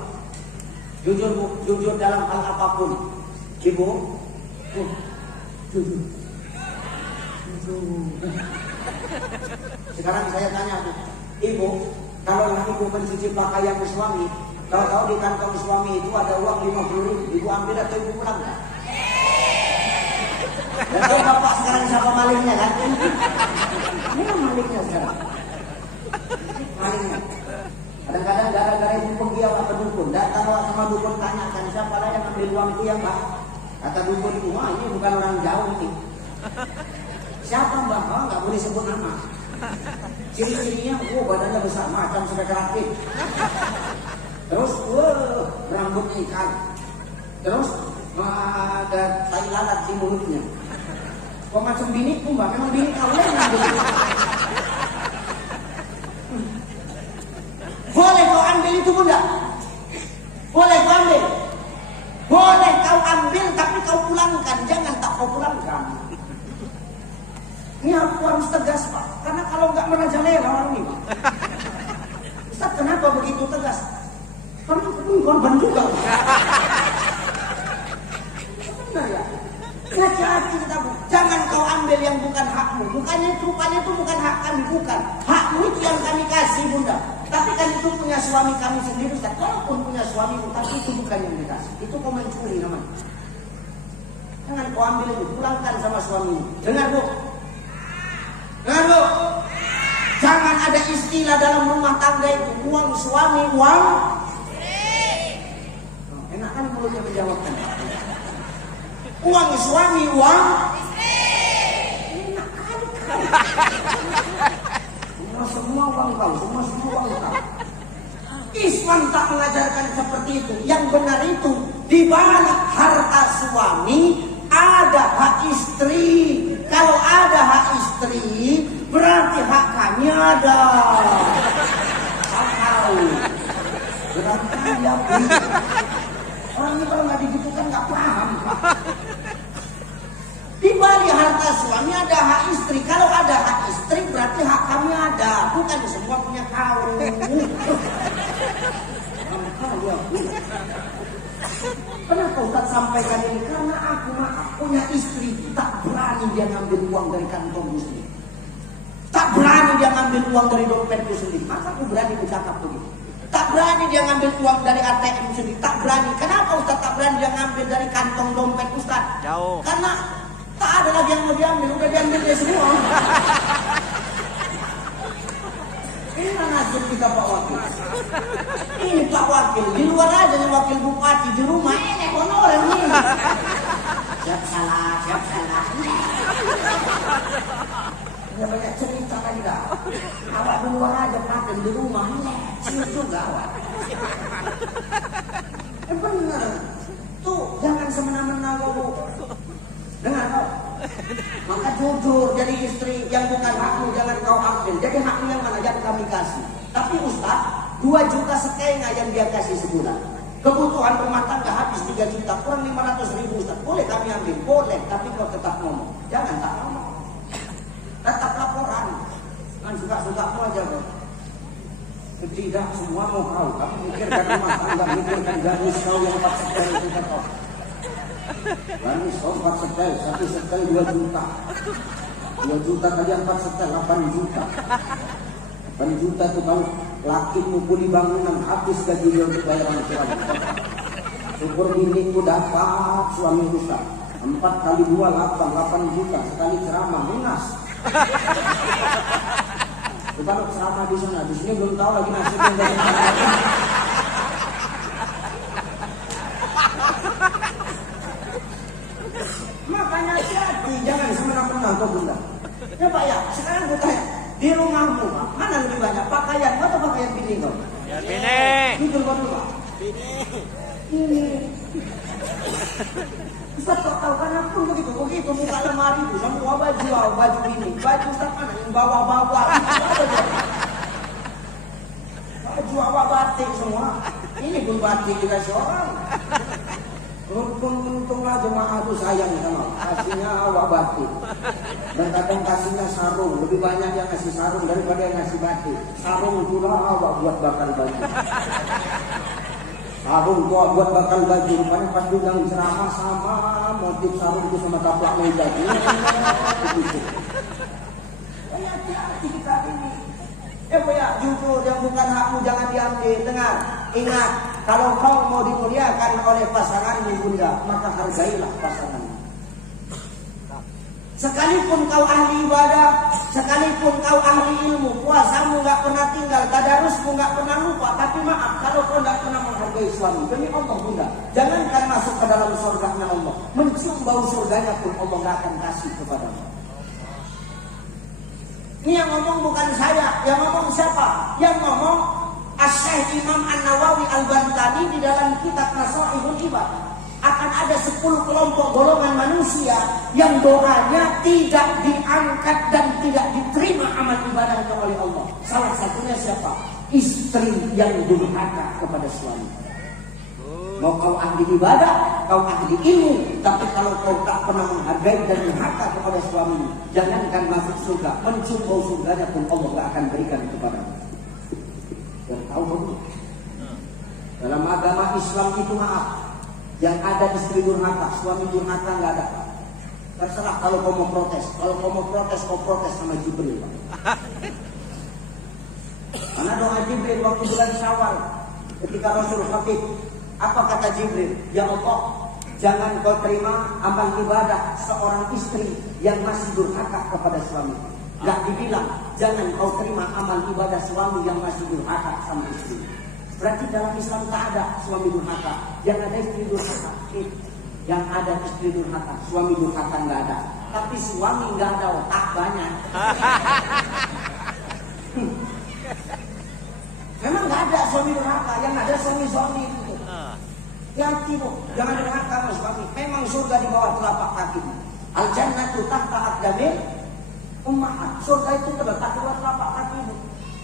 Jujur bu, jujur dalam hal apapun. Ibu, jujur. Sekarang saya tanya bu, ibu, kalau ibu mencuci pakaian suami, kalau di kantong suami itu ada uang 50.000, ibu ambil atau ibu pulang kan? Dan tahu bapak sekarang siapa malingnya kan? Ini kan malingnya sekarang. Malingnya. Kadang-kadang gara-gara ibu pergi apa dukun, datang sama dukun tanyakan siapa lah yang ambil uang itu ya mbak? Kata dukun itu, wah ini bukan orang jauh ini. Siapa mbak? Oh nggak boleh sebut nama. Ciri-cirinya, badannya besar, macam sudah kerakit. Terus, rambutnya ikan. Terus, ada tai lalat di mulutnya. Kok macam binikku mbak? Memang binik kalian ngambil. Boleh kau ambil itu bunda? Boleh kau ambil? Boleh kau ambil, tapi kau pulangkan. Jangan tak kau pulangkan. Ini aku harus tegas pak, karena kalau nggak merajalela orang ini pak. Ustaz kenapa begitu tegas? Karena aku korban juga. Benar ya? Hati-hati kita bu. Jangan kau ambil yang bukan hakmu. Bukannya itu bukan hak kami, bukan. Hakmu itu yang kami kasih bunda. Tapi kan itu punya suami kami sendiri Ustaz. Walaupun punya suami, tapi itu bukan yang dikasih. Itu kau mencuri namanya. Jangan kau ambil itu, pulangkan sama suamimu. Dengar bu. Dengar bu, jangan ada istilah dalam rumah tangga itu uang suami, uang enak kan mulutnya menjawabkan. Uang suami, uang enak kan. Semua uang kau, semua uang kau. Islam tak mengajarkan seperti itu. Yang benar itu di balik harta suami ada hak istri. Kalau ada hak istri, berarti hak kami ada. Tahu? Berarti dia punya. Orang ini kalau nggak digitukan nggak paham. Di balik harta suami ada hak istri. Kalau ada hak istri, berarti hak kami ada. Bukan semua punya kau. Kenapa Ustaz sampaikan ini? Karena aku punya istri, tak berani dia ngambil uang dari kantongku sendiri. Tak berani dia ngambil uang dari dompetku sendiri. Masa aku berani bercakap begitu? Tak berani dia ngambil uang dari ATM sendiri. Tak berani. Kenapa Ustaz tak berani dia ngambil dari kantong dompet Ustaz? Jauh. Karena tak ada lagi yang mau diambil. Udah diambil dia semua. Ini nasib kita Pak Wakil. Ini Pak Wakil. Di luar aja nih Wakil Bupati. Di rumah ini honorer nih. Siap salah. Ya banyak cerita lagi dah. Awak di luar aja pakai di rumah ini. Cium juga awak. Benar. Tuh, jangan semena-mena kau. Dengar kau. Maka jujur jadi istri yang bukan hakmu jangan kau ambil. Jadi hakmu yang mana yang kami kasih. Tapi Ustaz, 2 juta setengah yang dia kasih sebulan. Kebutuhan rumah tangga habis 3 juta, kurang 500.000 Ustaz. Boleh kami ambil? Boleh, tapi kau tetap ngomong. Jangan tak ngomong. Tetap laporan. Kan suka-sukamu aja kau. Tidak semua mau kau. Tapi mikirkan rumah tangga, mikirkan garis kau yang 4 setel itu kau. Garis kau 4 setel, 1 setel 2 juta. 2 juta kali 4 setel, 8 juta. 8 juta itu kalau laki mukuli bangunan habis gaji dia untuk bayaran suami. Syukur biniku dapat suami Ustaz. 4 kali 2 8 juta. Sekali ceramah lunas. Kalau ceramah di sana, di sini belum tahu lagi nasibnya dari mana. Makanya hati-hati, jangan semena-mena kau bunda. Ya Pak ya, sekarang gue tanya, di rumahmu mana lebih banyak pakaian atau pakaian bini kau? Ya bini. Jujur kau Pak. Ini. Ustaz kau tahu karena pun begitu buka lemari itu semua baju bini, baju Ustaz mana yang bawa baju awak batik semua. Ini pun batik dikasih orang. Untunglah jemaah itu sayang sama kasihnya awak batik. Dan kadang kasihnya sarung, lebih banyak yang ngasih sarung daripada yang ngasih batik. Sarung pula awak buat bakal baju. Sarung kau buat bakal baju, rupanya pas bilang ceramah sama motif sarung itu sama taplak meja begitu. Hati-hati kita ini. Ya jujur yang bukan hakmu jangan diambil. Dengar, ingat, kalau kau mau dimuliakan oleh pasanganmu bunda, maka hargailah pasanganmu. Sekalipun kau ahli ibadah, sekalipun kau ahli ilmu, puasamu gak pernah tinggal, tadarusmu gak pernah lupa, tapi maaf kalau kau gak pernah menghargai suami. Demi Allah bunda, jangankan masuk ke dalam surganya Allah, mencium bau surganya pun Allah gak akan kasih kepadamu. Ini yang ngomong bukan saya, yang ngomong siapa? Yang ngomong Asy-Syaikh Imam An-Nawawi Al-Bantani di dalam kitab Nasaihul Ibadah. Akan ada 10 kelompok golongan manusia yang doanya tidak diangkat dan tidak diterima amal ibadahnya oleh Allah. Salah satunya siapa? Istri yang durhaka kepada suami. Mau kau ahli ibadah, kau ahli ilmu, tapi kalau kau tak pernah menghargai dan durhaka kepada suamimu, jangankan masuk surga, mencium bau surganya pun Allah tak akan berikan kepadamu. Dan tahu betul. Dalam agama Islam itu maaf, yang ada istri durhaka, suami durhaka nggak ada. Terserah kalau kau mau protes. Kalau kau mau protes, kau protes sama Jibril. Karena doa Jibril waktu bulan Syawal, ketika Rasul Khatib, apa kata Jibril? Ya Allah, jangan kau terima amal ibadah seorang istri yang masih durhaka kepada suami. Gak dibilang, jangan kau terima amal ibadah suami yang masih durhaka sama istri. Berarti dalam Islam tak ada suami durhaka, yang ada istri durhaka. Yang ada istri durhaka, suami durhaka nggak ada. Tapi suami nggak ada otak banyak. Memang nggak ada suami durhaka, yang ada suami-suami itu. Hati bu, jangan durhaka sama suami. Memang surga di bawah telapak kaki. Al jannatu tahta aqdamil ummahat. Surga itu terletak di bawah telapak kaki.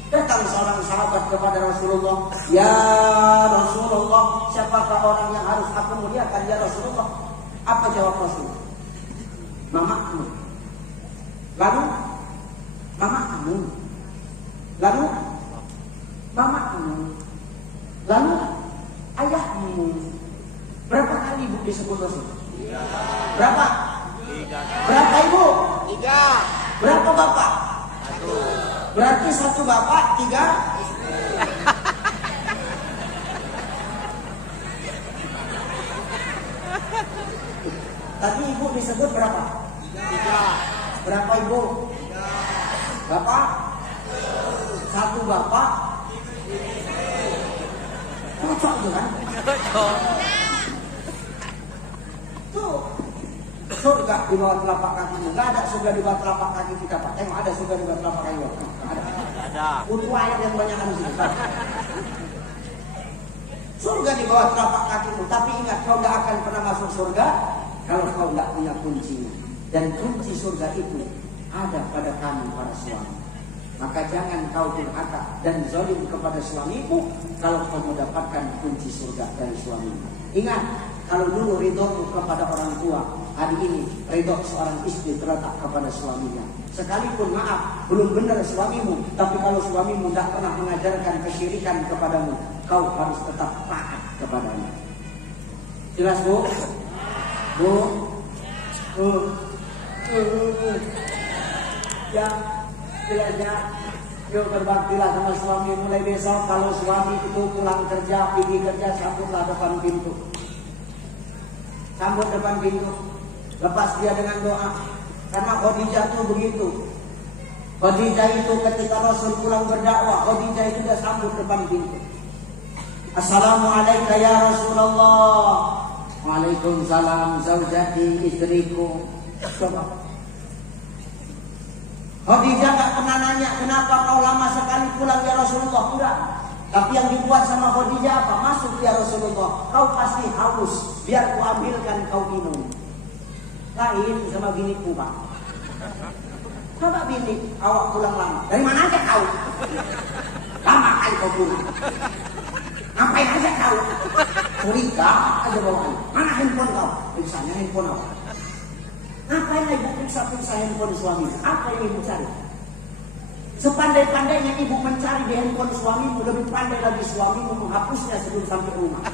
Datang seorang sahabat kepada Rasulullah. Ya Rasulullah, siapakah orang yang harus aku muliakan ya Rasulullah? Apa jawab Rasul? Mamamu. Lalu mamamu. Lalu mamamu. Lalu ayahmu. Berapa kali ibu disebut Rasul? 3. Berapa? 3. Berapa ibu? 3. Berapa bapak? 1. Berarti 1 bapak, 3. Tadi ibu disebut berapa? 3. Berapa ibu? 3. Bapak? 1 bapak. Cocok tuh kan? Cocok. Tuh. Surga di bawah telapak kakimu. Nggak ada surga di bawah telapak kaki kita, Pak. Tengok ada surga di bawah telapak kaki. Ada. Ada. Butuh ayat yang banyak di situ. Surga di bawah telapak kakimu. Tapi ingat, kau nggak akan pernah masuk surga kalau kau nggak punya kuncinya. Dan kunci surga itu ada pada kami para suami. Maka jangan kau durhaka dan zalim kepada suamimu kalau kau mendapatkan kunci surga dari suamimu. Ingat, kalau dulu ridhomu kepada orang tua, hari ini ridho seorang istri terletak kepada suaminya. Sekalipun maaf, belum benar suamimu, tapi kalau suamimu tidak pernah mengajarkan kesyirikan kepadamu, kau harus tetap taat kepadanya. Jelas, Bu? Bu? Ya, jelasnya. Yuk berbaktilah sama suami. Mulai besok kalau suami itu pulang kerja, pergi kerja, sambutlah depan pintu. Sambut depan pintu. Lepas dia dengan doa. Karena Khadijah itu begitu. Khadijah itu ketika Rasul pulang berdakwah, Khadijah itu dia sambut depan pintu. Assalamualaikum ya Rasulullah. Waalaikumsalam zaujati, istriku. Coba. Khadijah gak pernah nanya kenapa kau lama sekali pulang ya Rasulullah. Enggak. Tapi yang dibuat sama Khadijah apa? Masuk ya Rasulullah. Kau pasti haus. Biar ku ambilkan kau minum. Lain sama biniku, Pak. Coba bini awak pulang lama. Dari mana aja kau? Lama kali kau pulang. Ngapain aja kau? Curiga aja bawaan. Mana handphone kau? Periksanya handphone awak. Ngapain ibu periksa handphone suami? Apa yang ibu cari? Sepandai-pandainya ibu mencari di handphone suamimu, lebih pandai lagi suamimu menghapusnya sebelum sampai rumah.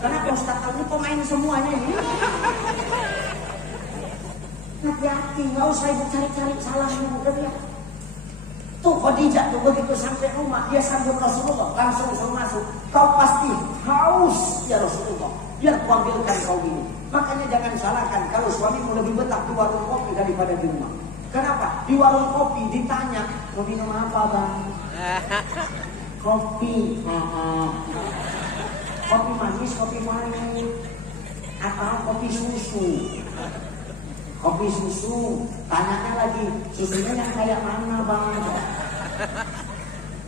Kenapa Ustaz ini pemain semuanya ini? Hati-hati, nggak usah ibu cari-cari salahnya, udah ya. Tuh Khadijah tuh begitu sampai rumah dia sambut Rasulullah, langsung masuk. Kau pasti haus ya Rasulullah. Biar ku ambilkan kau ini. Makanya jangan salahkan kalau suamimu lebih betah di warung kopi daripada di rumah. Kenapa? Di warung kopi ditanya, mau minum apa bang? Kopi. Kopi manis, kopi pahit. Apa? Kopi susu. Kopi susu. Tanyanya lagi, susunya yang kayak mana bang?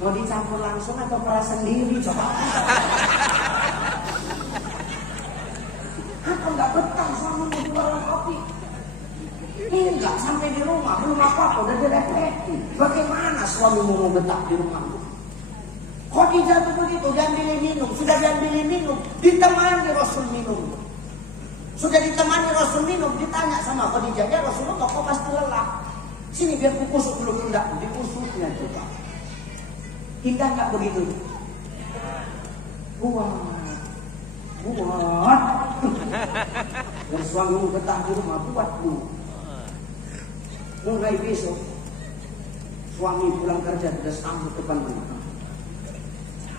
Mau dicampur langsung atau peras sendiri? Coba. Apa nggak betah suamimu di warung kopi? Enggak, sampai di rumah belum apa-apa udah direpeti. Bagaimana suamimu mau betah di rumahmu? Khadijah itu begitu, diambilin minum, sudah diambilin minum, ditemani Rasul minum. Sudah ditemani Rasul minum, ditanya sama Khadijah, ya Rasulullah kau pasti lelah. Sini biar ku kusuk dulu pundakmu, dikusuknya coba. Indah nggak begitu? Buat. Dan suamimu betah di rumah, buat dulu. Mulai besok suami pulang kerja sudah sambut depan rumah.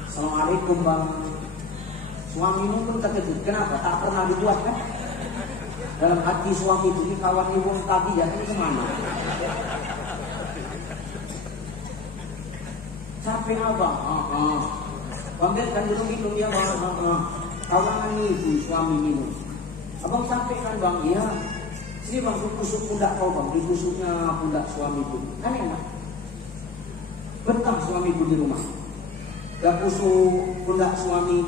Assalamualaikum bang. Suamimu pun terkejut. Kenapa? Tak pernah dibuat kan? Dalam hati suami itu ini kawan ibu tadi ya ini kemana? Capek abang. Ambilkan dulu minum ya bang. Kawan ibu suami minum. Abang capek kan bang? Iya. Sini bang, kusuk pundak kau bang, dikusuknya pundak suamiku. Kan enak. Betah suamiku di rumah. Gak kusuk pundak suami,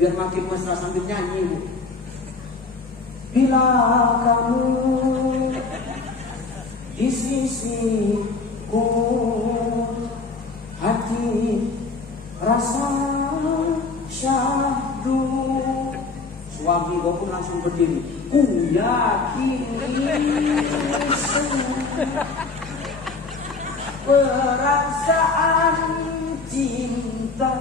biar makin mesra sambil nyanyi bu. Bila kamu di sisiku, hati rasa syahdu. Suami gue pun langsung berdiri. Ku yakini perasaan cinta,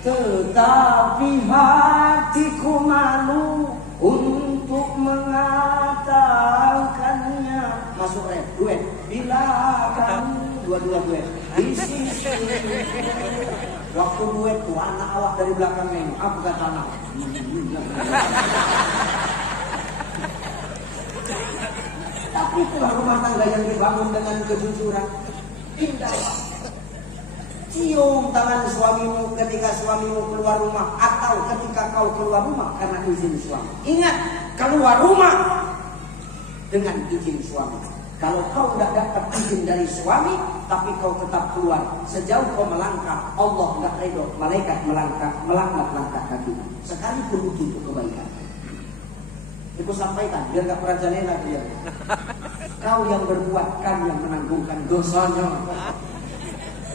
tetapi hatiku malu untuk mengatakannya. Masuk duet. Bila kamu dua-dua duet di sisi. Waktu duet tuh anak awak dari belakang ini, aku kata anak. Tapi itulah rumah tangga yang dibangun dengan kejujuran. Indah. Cium tangan suamimu ketika suamimu keluar rumah atau ketika kau keluar rumah karena izin suami. Ingat, keluar rumah dengan izin suami. Kalau kau tidak dapat izin dari suami, tapi kau tetap keluar, sejauh kau melangkah, Allah tidak ridho, malaikat melangkah langkah kaki. Sekalipun itu kebaikan. Aku sampaikan, biar gak merajalela dia. Kau yang berbuat, kami yang menanggungkan dosanya.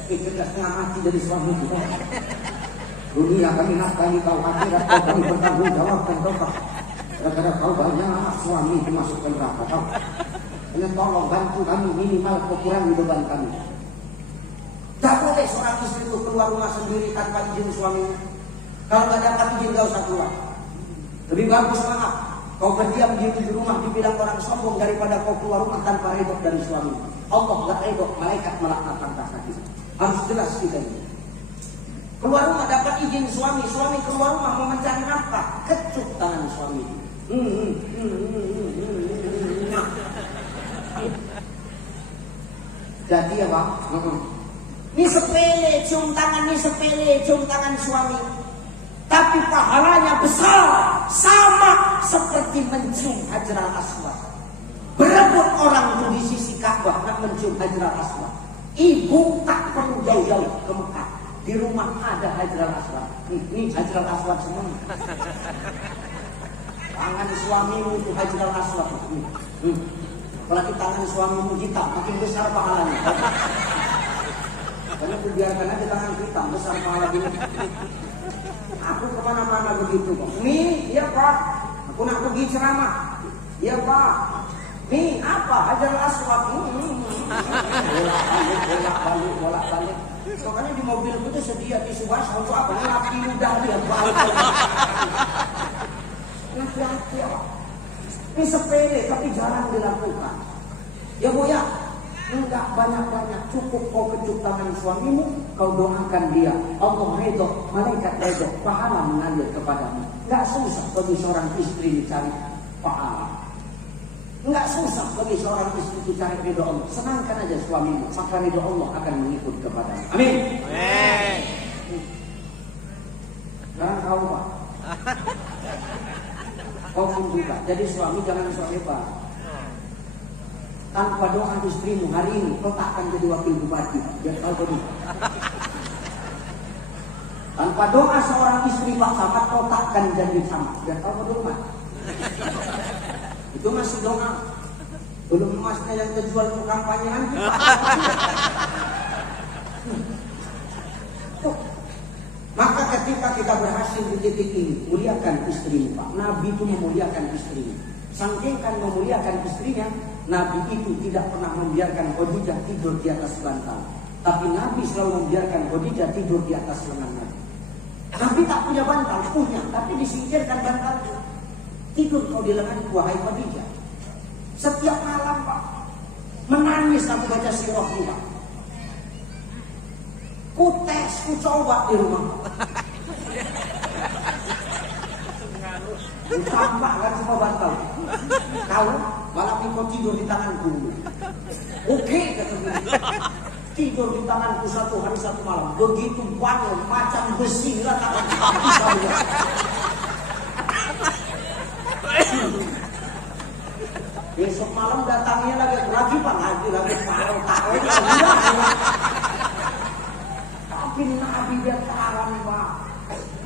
Cerdas setengah mati dari suami kita. Dunia kami nafkahi kau, akhirat kau kami bertanggung jawabkan kau. Gara-gara kau banyak suami dimasukkan neraka kau. Hanya tolong bantu kami minimal kau kurangi beban kami. Tak boleh seorang istri itu keluar rumah sendiri tanpa izin suaminya. Kalau tak dapat izin gak usah keluar. Lebih bagus maaf, kau berdiam diri di rumah dibilang orang sombong daripada kau keluar rumah tanpa ridho dari suami. Allah gak ridho, malaikat melaknat langkah kaki. Harus jelas kita ini. Keluar rumah dapat izin suami, suami keluar rumah mau mencari nafkah, kecup tangan suami. Jadi ya Pak, ini sepele cium tangan suami, tapi pahalanya besar, sama seperti mencium Hajarul Aswad. Berebut orang itu di sisi Ka'bah nak mencium Hajarul Aswad. Ibu tak perlu jauh-jauh ke Mekah. Di rumah ada Hajarul Aswad. Ini Hajarul Aswad semua. Tangan suamimu itu Hajarul Aswad. Apalagi tangan suamimu hitam, makin besar pahalanya. Karena biarkan aja tangan hitam, besar pahala gini. Aku kemana-mana begitu kok. Nih, iya Pak. Aku nak pergi ceramah. Iya Pak. Nih, apa? Hajarul Aswad. Bolak-balik. Makanya di mobil itu sedia tisu basah untuk apa? Napi udah dia balik. Napi apa? Ini sepele tapi jarang dilakukan. Ya Bu ya, enggak banyak-banyak, cukup kau kecup tangan suamimu, kau doakan dia. Allah ridho, malaikat ridho, pahala mengalir kepadamu. Enggak susah bagi seorang istri dicari pahala. Enggak susah bagi seorang istri itu cari ridho Allah. Senangkan aja suamimu, maka ridho Allah akan mengikut kepadamu. Amin. Amin. Sekarang kau Pak, kau pun juga. Jadi suami jangan sok hebat. Tanpa doa istrimu hari ini, kau tak akan jadi wakil bupati. Biar kau tahu. Tanpa doa seorang istri Pak Samad, kau tak akan jadi camat. Biar kau tahu. Itu masih doa. Belum emasnya yang terjual untuk kampanye nanti Pak. Maka ketika kita berhasil di titik ini, muliakan istrimu Pak. Nabi itu memuliakan istrinya. Sampaikan memuliakan istrinya, Nabi itu tidak pernah membiarkan Khadijah tidur di atas bantal. Tapi Nabi selalu membiarkan Khadijah tidur di atas lengan Nabi. Nabi tak punya bantal, punya, tapi disingkirkan bantalnya. Tidur kau di lenganku, wahai Khadijah. Setiap malam Pak, menangis aku baca sirahmu Pak. Ku tes, ku coba di rumah. Ku tambahkan semua bantal. Kau malam ini kau tidur di tanganku. Oke, kata dia. Tidur di tanganku satu hari satu malam. Begitu bangun macam besi lah tak bisa lihat. Besok malam datangnya lagi Pak, lagi paruh tahu. Tapi Nabi dia tahan Pak.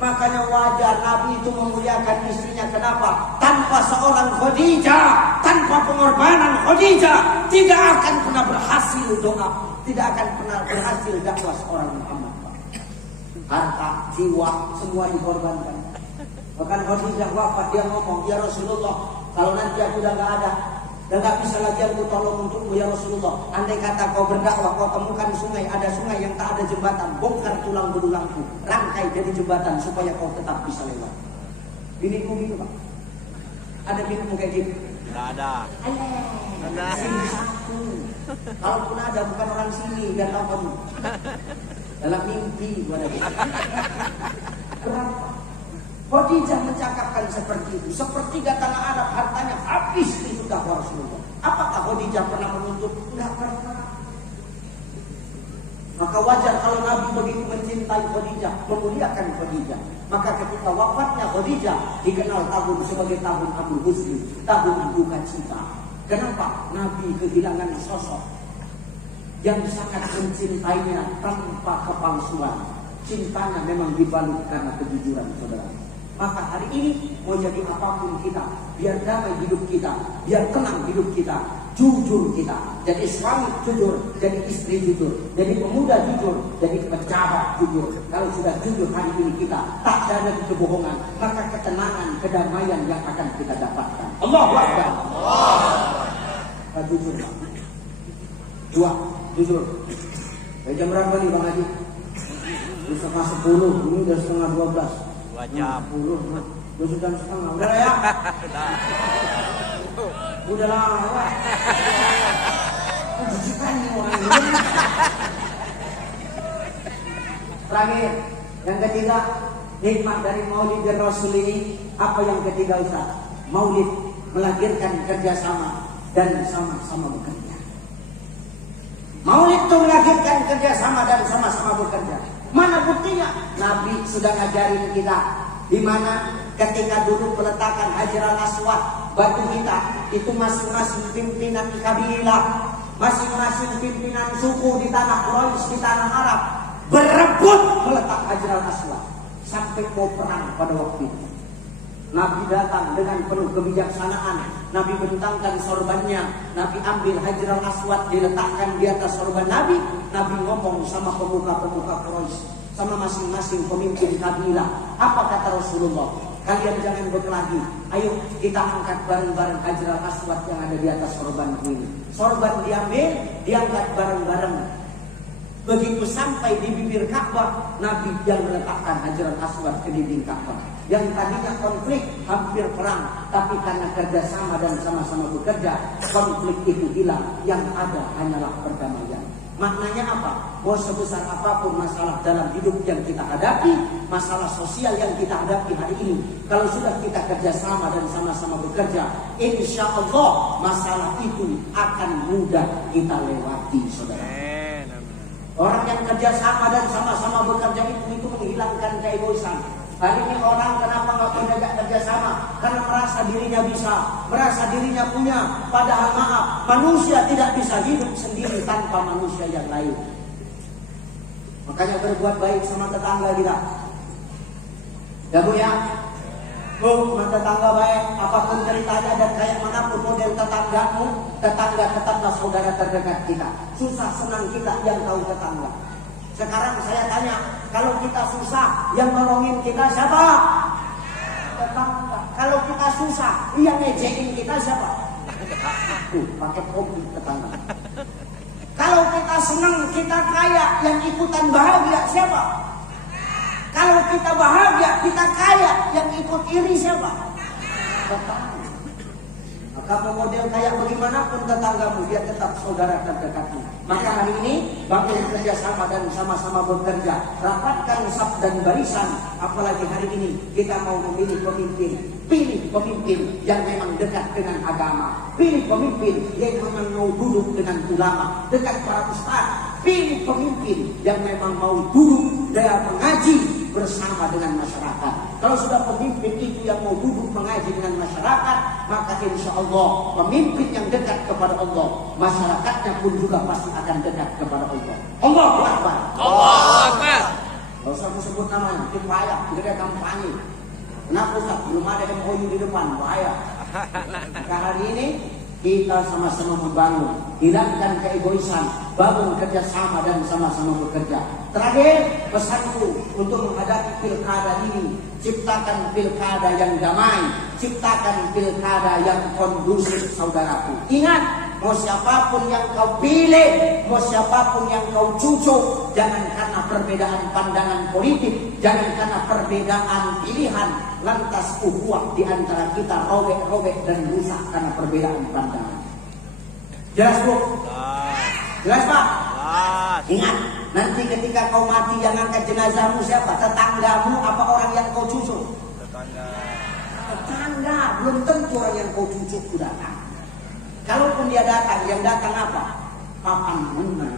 Makanya wajar Nabi itu memuliakan istrinya. Kenapa? Tanpa seorang Khadijah, tanpa pengorbanan Khadijah, tidak akan pernah berhasil doa, tidak akan pernah berhasil dakwah seorang Muhammad Pak. Harta, jiwa, semua dikorbankan. Bahkan Khadijah wafat, dia ngomong, ya Rasulullah, kalau nanti aku udah gak ada, dan gak bisa lagi aku tolong untukmu ya Rasulullah. Andai kata kau berdakwah, kau temukan sungai, ada sungai yang tak ada jembatan, bongkar tulang belulangku, rangkai jadi jembatan supaya kau tetap bisa lewat. Biniku gitu Pak. Ada binimu kayak gitu? Tidak ada. Ada. Sini satu. Kalaupun ada bukan orang sini, biar tahu kamu. Dalam mimpi gua ada. Kenapa? Khadijah mencakapkan seperti itu. Sepertiga tanah Arab hartanya habis itu dakwah Rasulullah. Apakah Khadijah pernah menuntut? Enggak pernah. Maka wajar kalau Nabi begitu mencintai Khadijah, memuliakan Khadijah. Maka ketika wafatnya Khadijah dikenal tahun sebagai tahun Abu Husni, tahun duka cita. Kenapa? Nabi kehilangan sosok yang sangat mencintainya tanpa kepalsuan. Cintanya memang dibalut karena kejujuran, saudara. Maka hari ini mau jadi apapun kita, biar damai hidup kita, biar tenang hidup kita, jujur kita. Jadi suami jujur, jadi istri jujur, jadi pemuda jujur, jadi pejabat jujur. Kalau sudah jujur hari ini kita, tak ada kebohongan, maka ketenangan, kedamaian yang akan kita dapatkan. Allahu Akbar. Jujur, Pak. Dua, jujur. Jam berapa nih Bang Haji? Setengah 10, ini udah setengah 12. 2 jam. 10, 2 jam setengah. Udah lah ya. Udah lah. Jujukan nih orang ini. Terakhir, yang ketiga, hikmah dari Maulid Rasul ini apa yang ketiga Ustaz? Maulid melahirkan kerjasama dan sama-sama bekerja. Maulid itu melahirkan kerjasama dan sama-sama bekerja. Mana buktinya? Nabi sudah ngajarin kita. Di mana ketika dulu peletakan Hajar al-Aswad, batu kita itu masing-masing pimpinan kabilah, masing-masing pimpinan suku di tanah Quraisy, di tanah Arab berebut meletak Hajar al-Aswad sampai mau perang pada waktu itu. Nabi datang dengan penuh kebijaksanaan. Nabi bentangkan sorbannya. Nabi ambil Hajar al-Aswad, diletakkan di atas sorban Nabi. Nabi ngomong sama pemuka-pemuka Quraisy, sama masing-masing pemimpin kabilah. Apa kata Rasulullah? Kalian jangan berkelahi. Ayo kita angkat bareng-bareng Hajar al-Aswad yang ada di atas sorban ini. Sorban diambil, diangkat bareng-bareng. Begitu sampai di bibir Ka'bah, Nabi yang meletakkan Hajar al-Aswad ke dinding Ka'bah. Yang tadinya konflik, hampir perang, tapi karena kerjasama dan sama-sama bekerja, konflik itu hilang. Yang ada hanyalah perdamaian. Maknanya apa? Mau sebesar apapun masalah dalam hidup yang kita hadapi, masalah sosial yang kita hadapi hari ini, kalau sudah kita kerjasama dan sama-sama bekerja, insya Allah masalah itu akan mudah kita lewati, saudara. Orang yang kerjasama dan sama-sama bekerja itu menghilangkan keegoisan. Hari ini orang kenapa nggak pernah kerjasama? Karena merasa dirinya bisa, merasa dirinya punya. Padahal maaf, manusia tidak bisa hidup sendiri tanpa manusia yang lain. Makanya berbuat baik sama tetangga kita. Ya Bu ya, Bu, sama tetangga baik. Apapun ceritanya dan kayak manapun model tetanggamu, tetangga tetaplah saudara terdekat kita. Susah senang kita yang tahu tetangga. Sekarang saya tanya, kalau kita susah, yang nolongin kita siapa? Tetangga. Kalau kita susah, yang ngejekin kita siapa? Pakai kopi tetangga. Kalau kita senang, kita kaya, yang ikutan bahagia siapa? Kalau kita bahagia, kita kaya, yang ikut iri siapa? Tetangga. Maka model kayak bagaimanapun tetanggamu, dia tetap saudara terdekatmu. Maka hari ini bangun kerjasama dan sama-sama bekerja. Rapatkan saf dan barisan. Apalagi hari ini kita mau memilih pemimpin. Pilih pemimpin yang memang dekat dengan agama. Pilih pemimpin yang memang mau duduk dengan ulama, dekat para ustaz. Pilih pemimpin yang memang mau duduk dan mengaji bersama dengan masyarakat. Kalau sudah pemimpin itu yang mau duduk mengaji dengan masyarakat, maka insya Allah pemimpin yang dekat kepada Allah, masyarakatnya pun juga pasti akan dekat kepada Allah. Allahu Akbar. Allahu Akbar. Tidak usah aku sebut namanya, itu bahaya, tidak ada kampanye. Kenapa Ustaz? Belum ada MOU di depan, bahaya. Maka hari ini kita sama-sama membangun, hilangkan keegoisan, bangun kerjasama dan sama-sama bekerja. Terakhir, pesanku untuk menghadapi pilkada ini, ciptakan pilkada yang damai, ciptakan pilkada yang kondusif, saudaraku. Ingat, mau siapapun yang kau pilih, mau siapapun yang kau cucuk, jangan karena perbedaan pandangan politik, jangan karena perbedaan pilihan, lantas ukhuwah di antara kita robek-robek dan rusak karena perbedaan pandangan. Jelas Bu? Jelas Pak? Ingat, nanti ketika kau mati yang angkat jenazahmu siapa? Tetanggamu apa orang yang kau cucuk? Tetangga, belum tentu orang yang kau cucuk itu datang. Kalaupun dia datang, yang datang apa? Papan bunga.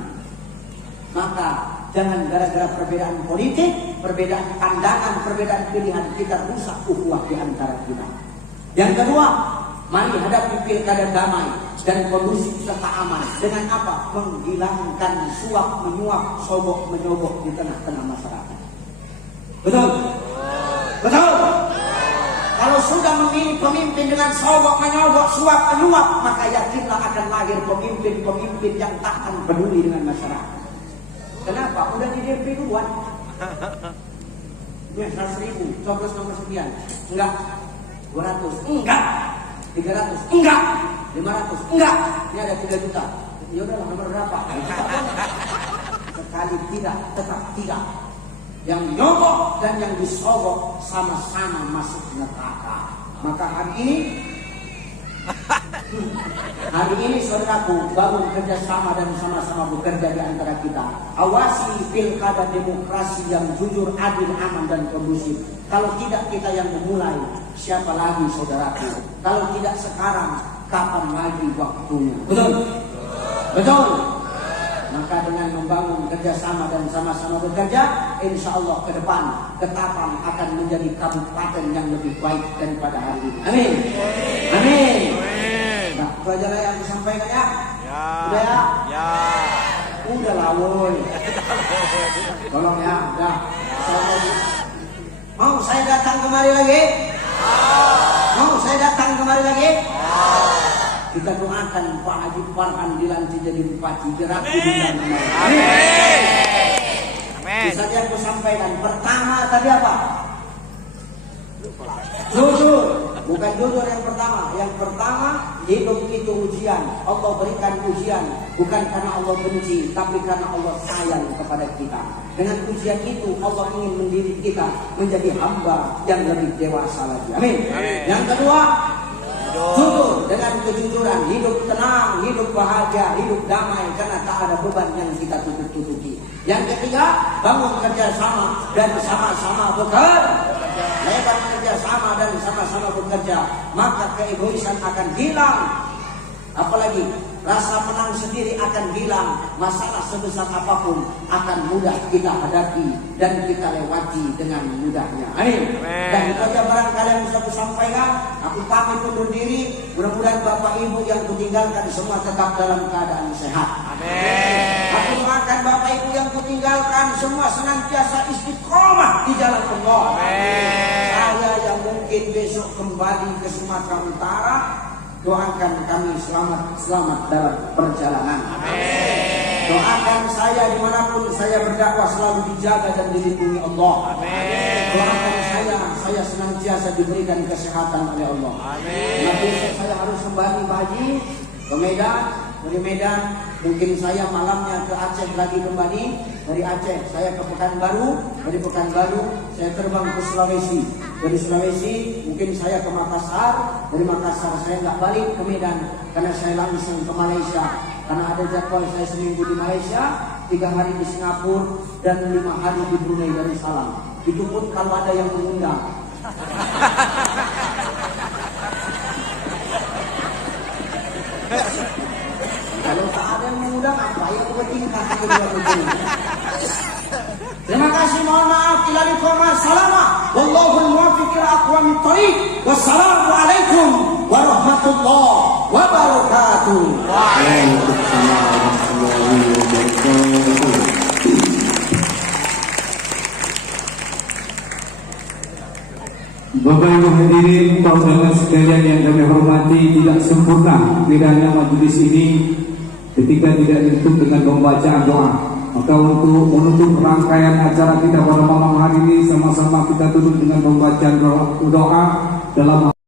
Maka jangan gara-gara perbedaan politik, perbedaan pandangan, perbedaan pilihan kita rusak ukhuwah di antara kita. Yang kedua, mari hadapi pilkada damai dan kondusif serta aman. Dengan apa? Menghilangkan suap menyuap, sogok menyogok di tengah-tengah masyarakat. Betul? Betul? Kalau sudah memilih pemimpin dengan sogok menyogok, suap menyuap, maka yakinlah akan lahir pemimpin-pemimpin yang tak akan peduli dengan masyarakat. Kenapa? Udah di DP duluan. Ini 100.000, coblos nomor sekian. Enggak. 200, enggak. 300, enggak. 500, enggak. Ini ada 3 juta. Ya udahlah, nomor berapa? Sekali tidak, tetap tidak. Yang nyogok dan yang disogok sama-sama masuk neraka. Maka hari ini saudaraku, bangun kerjasama dan sama-sama bekerja di antara kita. Awasi pilkada demokrasi yang jujur, adil, aman dan kondusif. Kalau tidak kita yang memulai, siapa lagi saudaraku? Kalau tidak sekarang, kapan lagi waktunya? Betul? Betul? Maka dengan membangun kerjasama dan sama-sama bekerja, insya Allah ke depan Ketapang akan menjadi kabupaten yang lebih baik daripada hari ini. Amin. Amin. Nah, itu aja lah yang disampaikan ya. Udah ya? Ya. Udah lah woy. Tolong ya, udah. Mau saya datang kemari lagi? Mau saya datang kemari lagi? Kita doakan Pak Haji Farhan dilantik jadi bupati gerak diundang kemari. Amin. Bisa yang aku sampaikan. Pertama tadi apa? Jujur. Bukan jujur yang pertama. Yang pertama, hidup itu ujian. Allah berikan ujian. Bukan karena Allah benci, tapi karena Allah sayang kepada kita. Dengan ujian itu Allah ingin mendidik kita menjadi hamba yang lebih dewasa lagi. Amin. Yang kedua, jujur. Dengan kejujuran, hidup tenang, hidup bahagia, hidup damai, karena tak ada beban yang kita tutup-tutupi. Yang ketiga, bangun kerjasama dan sama-sama bekerja. Lebar kerjasama dan sama-sama bekerja, maka keegoisan akan hilang. Apalagi rasa menang sendiri akan hilang. Masalah sebesar apapun akan mudah kita hadapi dan kita lewati dengan mudahnya. Amin. Dan itu aja barangkali yang bisa aku sampaikan. Aku pamit undur diri. Mudah-mudahan Bapak Ibu yang kutinggalkan semua tetap dalam keadaan sehat. Amin. Aku doakan Bapak Ibu yang kutinggalkan semua senantiasa istiqomah di jalan Allah. Amin. Saya yang mungkin besok kembali ke Sumatera Utara, doakan kami selamat dalam perjalanan. Amin. Doakan saya dimanapun saya berdakwah selalu dijaga dan dilindungi Allah. Amin. Doakan saya senantiasa diberikan kesehatan oleh Allah. Amin. Nanti saya harus kembali Haji ke Medan. Dari Medan mungkin saya malamnya ke Aceh lagi kembali. Dari Aceh saya ke Pekanbaru. Dari Pekanbaru saya terbang ke Sulawesi. Dari Sulawesi mungkin saya ke Makassar. Dari Makassar saya nggak balik ke Medan karena saya langsung ke Malaysia. Karena ada jadwal saya seminggu di Malaysia, 3 hari di Singapura dan 5 hari di Brunei Darussalam. Itu pun kalau ada yang mengundang. Kalau tak ada yang mengundang, apa yang bertingkah kedua begini. Terima kasih, mohon maaf. Ila liqa'a salama. Wallahul muwaffiq ila aqwamit thoriq. Wassalamu alaikum warahmatullahi wabarakatuh. Waalaikumsalam warahmatullahi wabarakatuh. Bapak Ibu hadirin, kaum dan sekalian yang kami hormati, tidak sempurna kiranya majelis ini ketika tidak ditutup dengan pembacaan doa. Maka untuk menutup rangkaian acara kita pada malam hari ini, sama-sama kita tutup dengan pembacaan doa dalam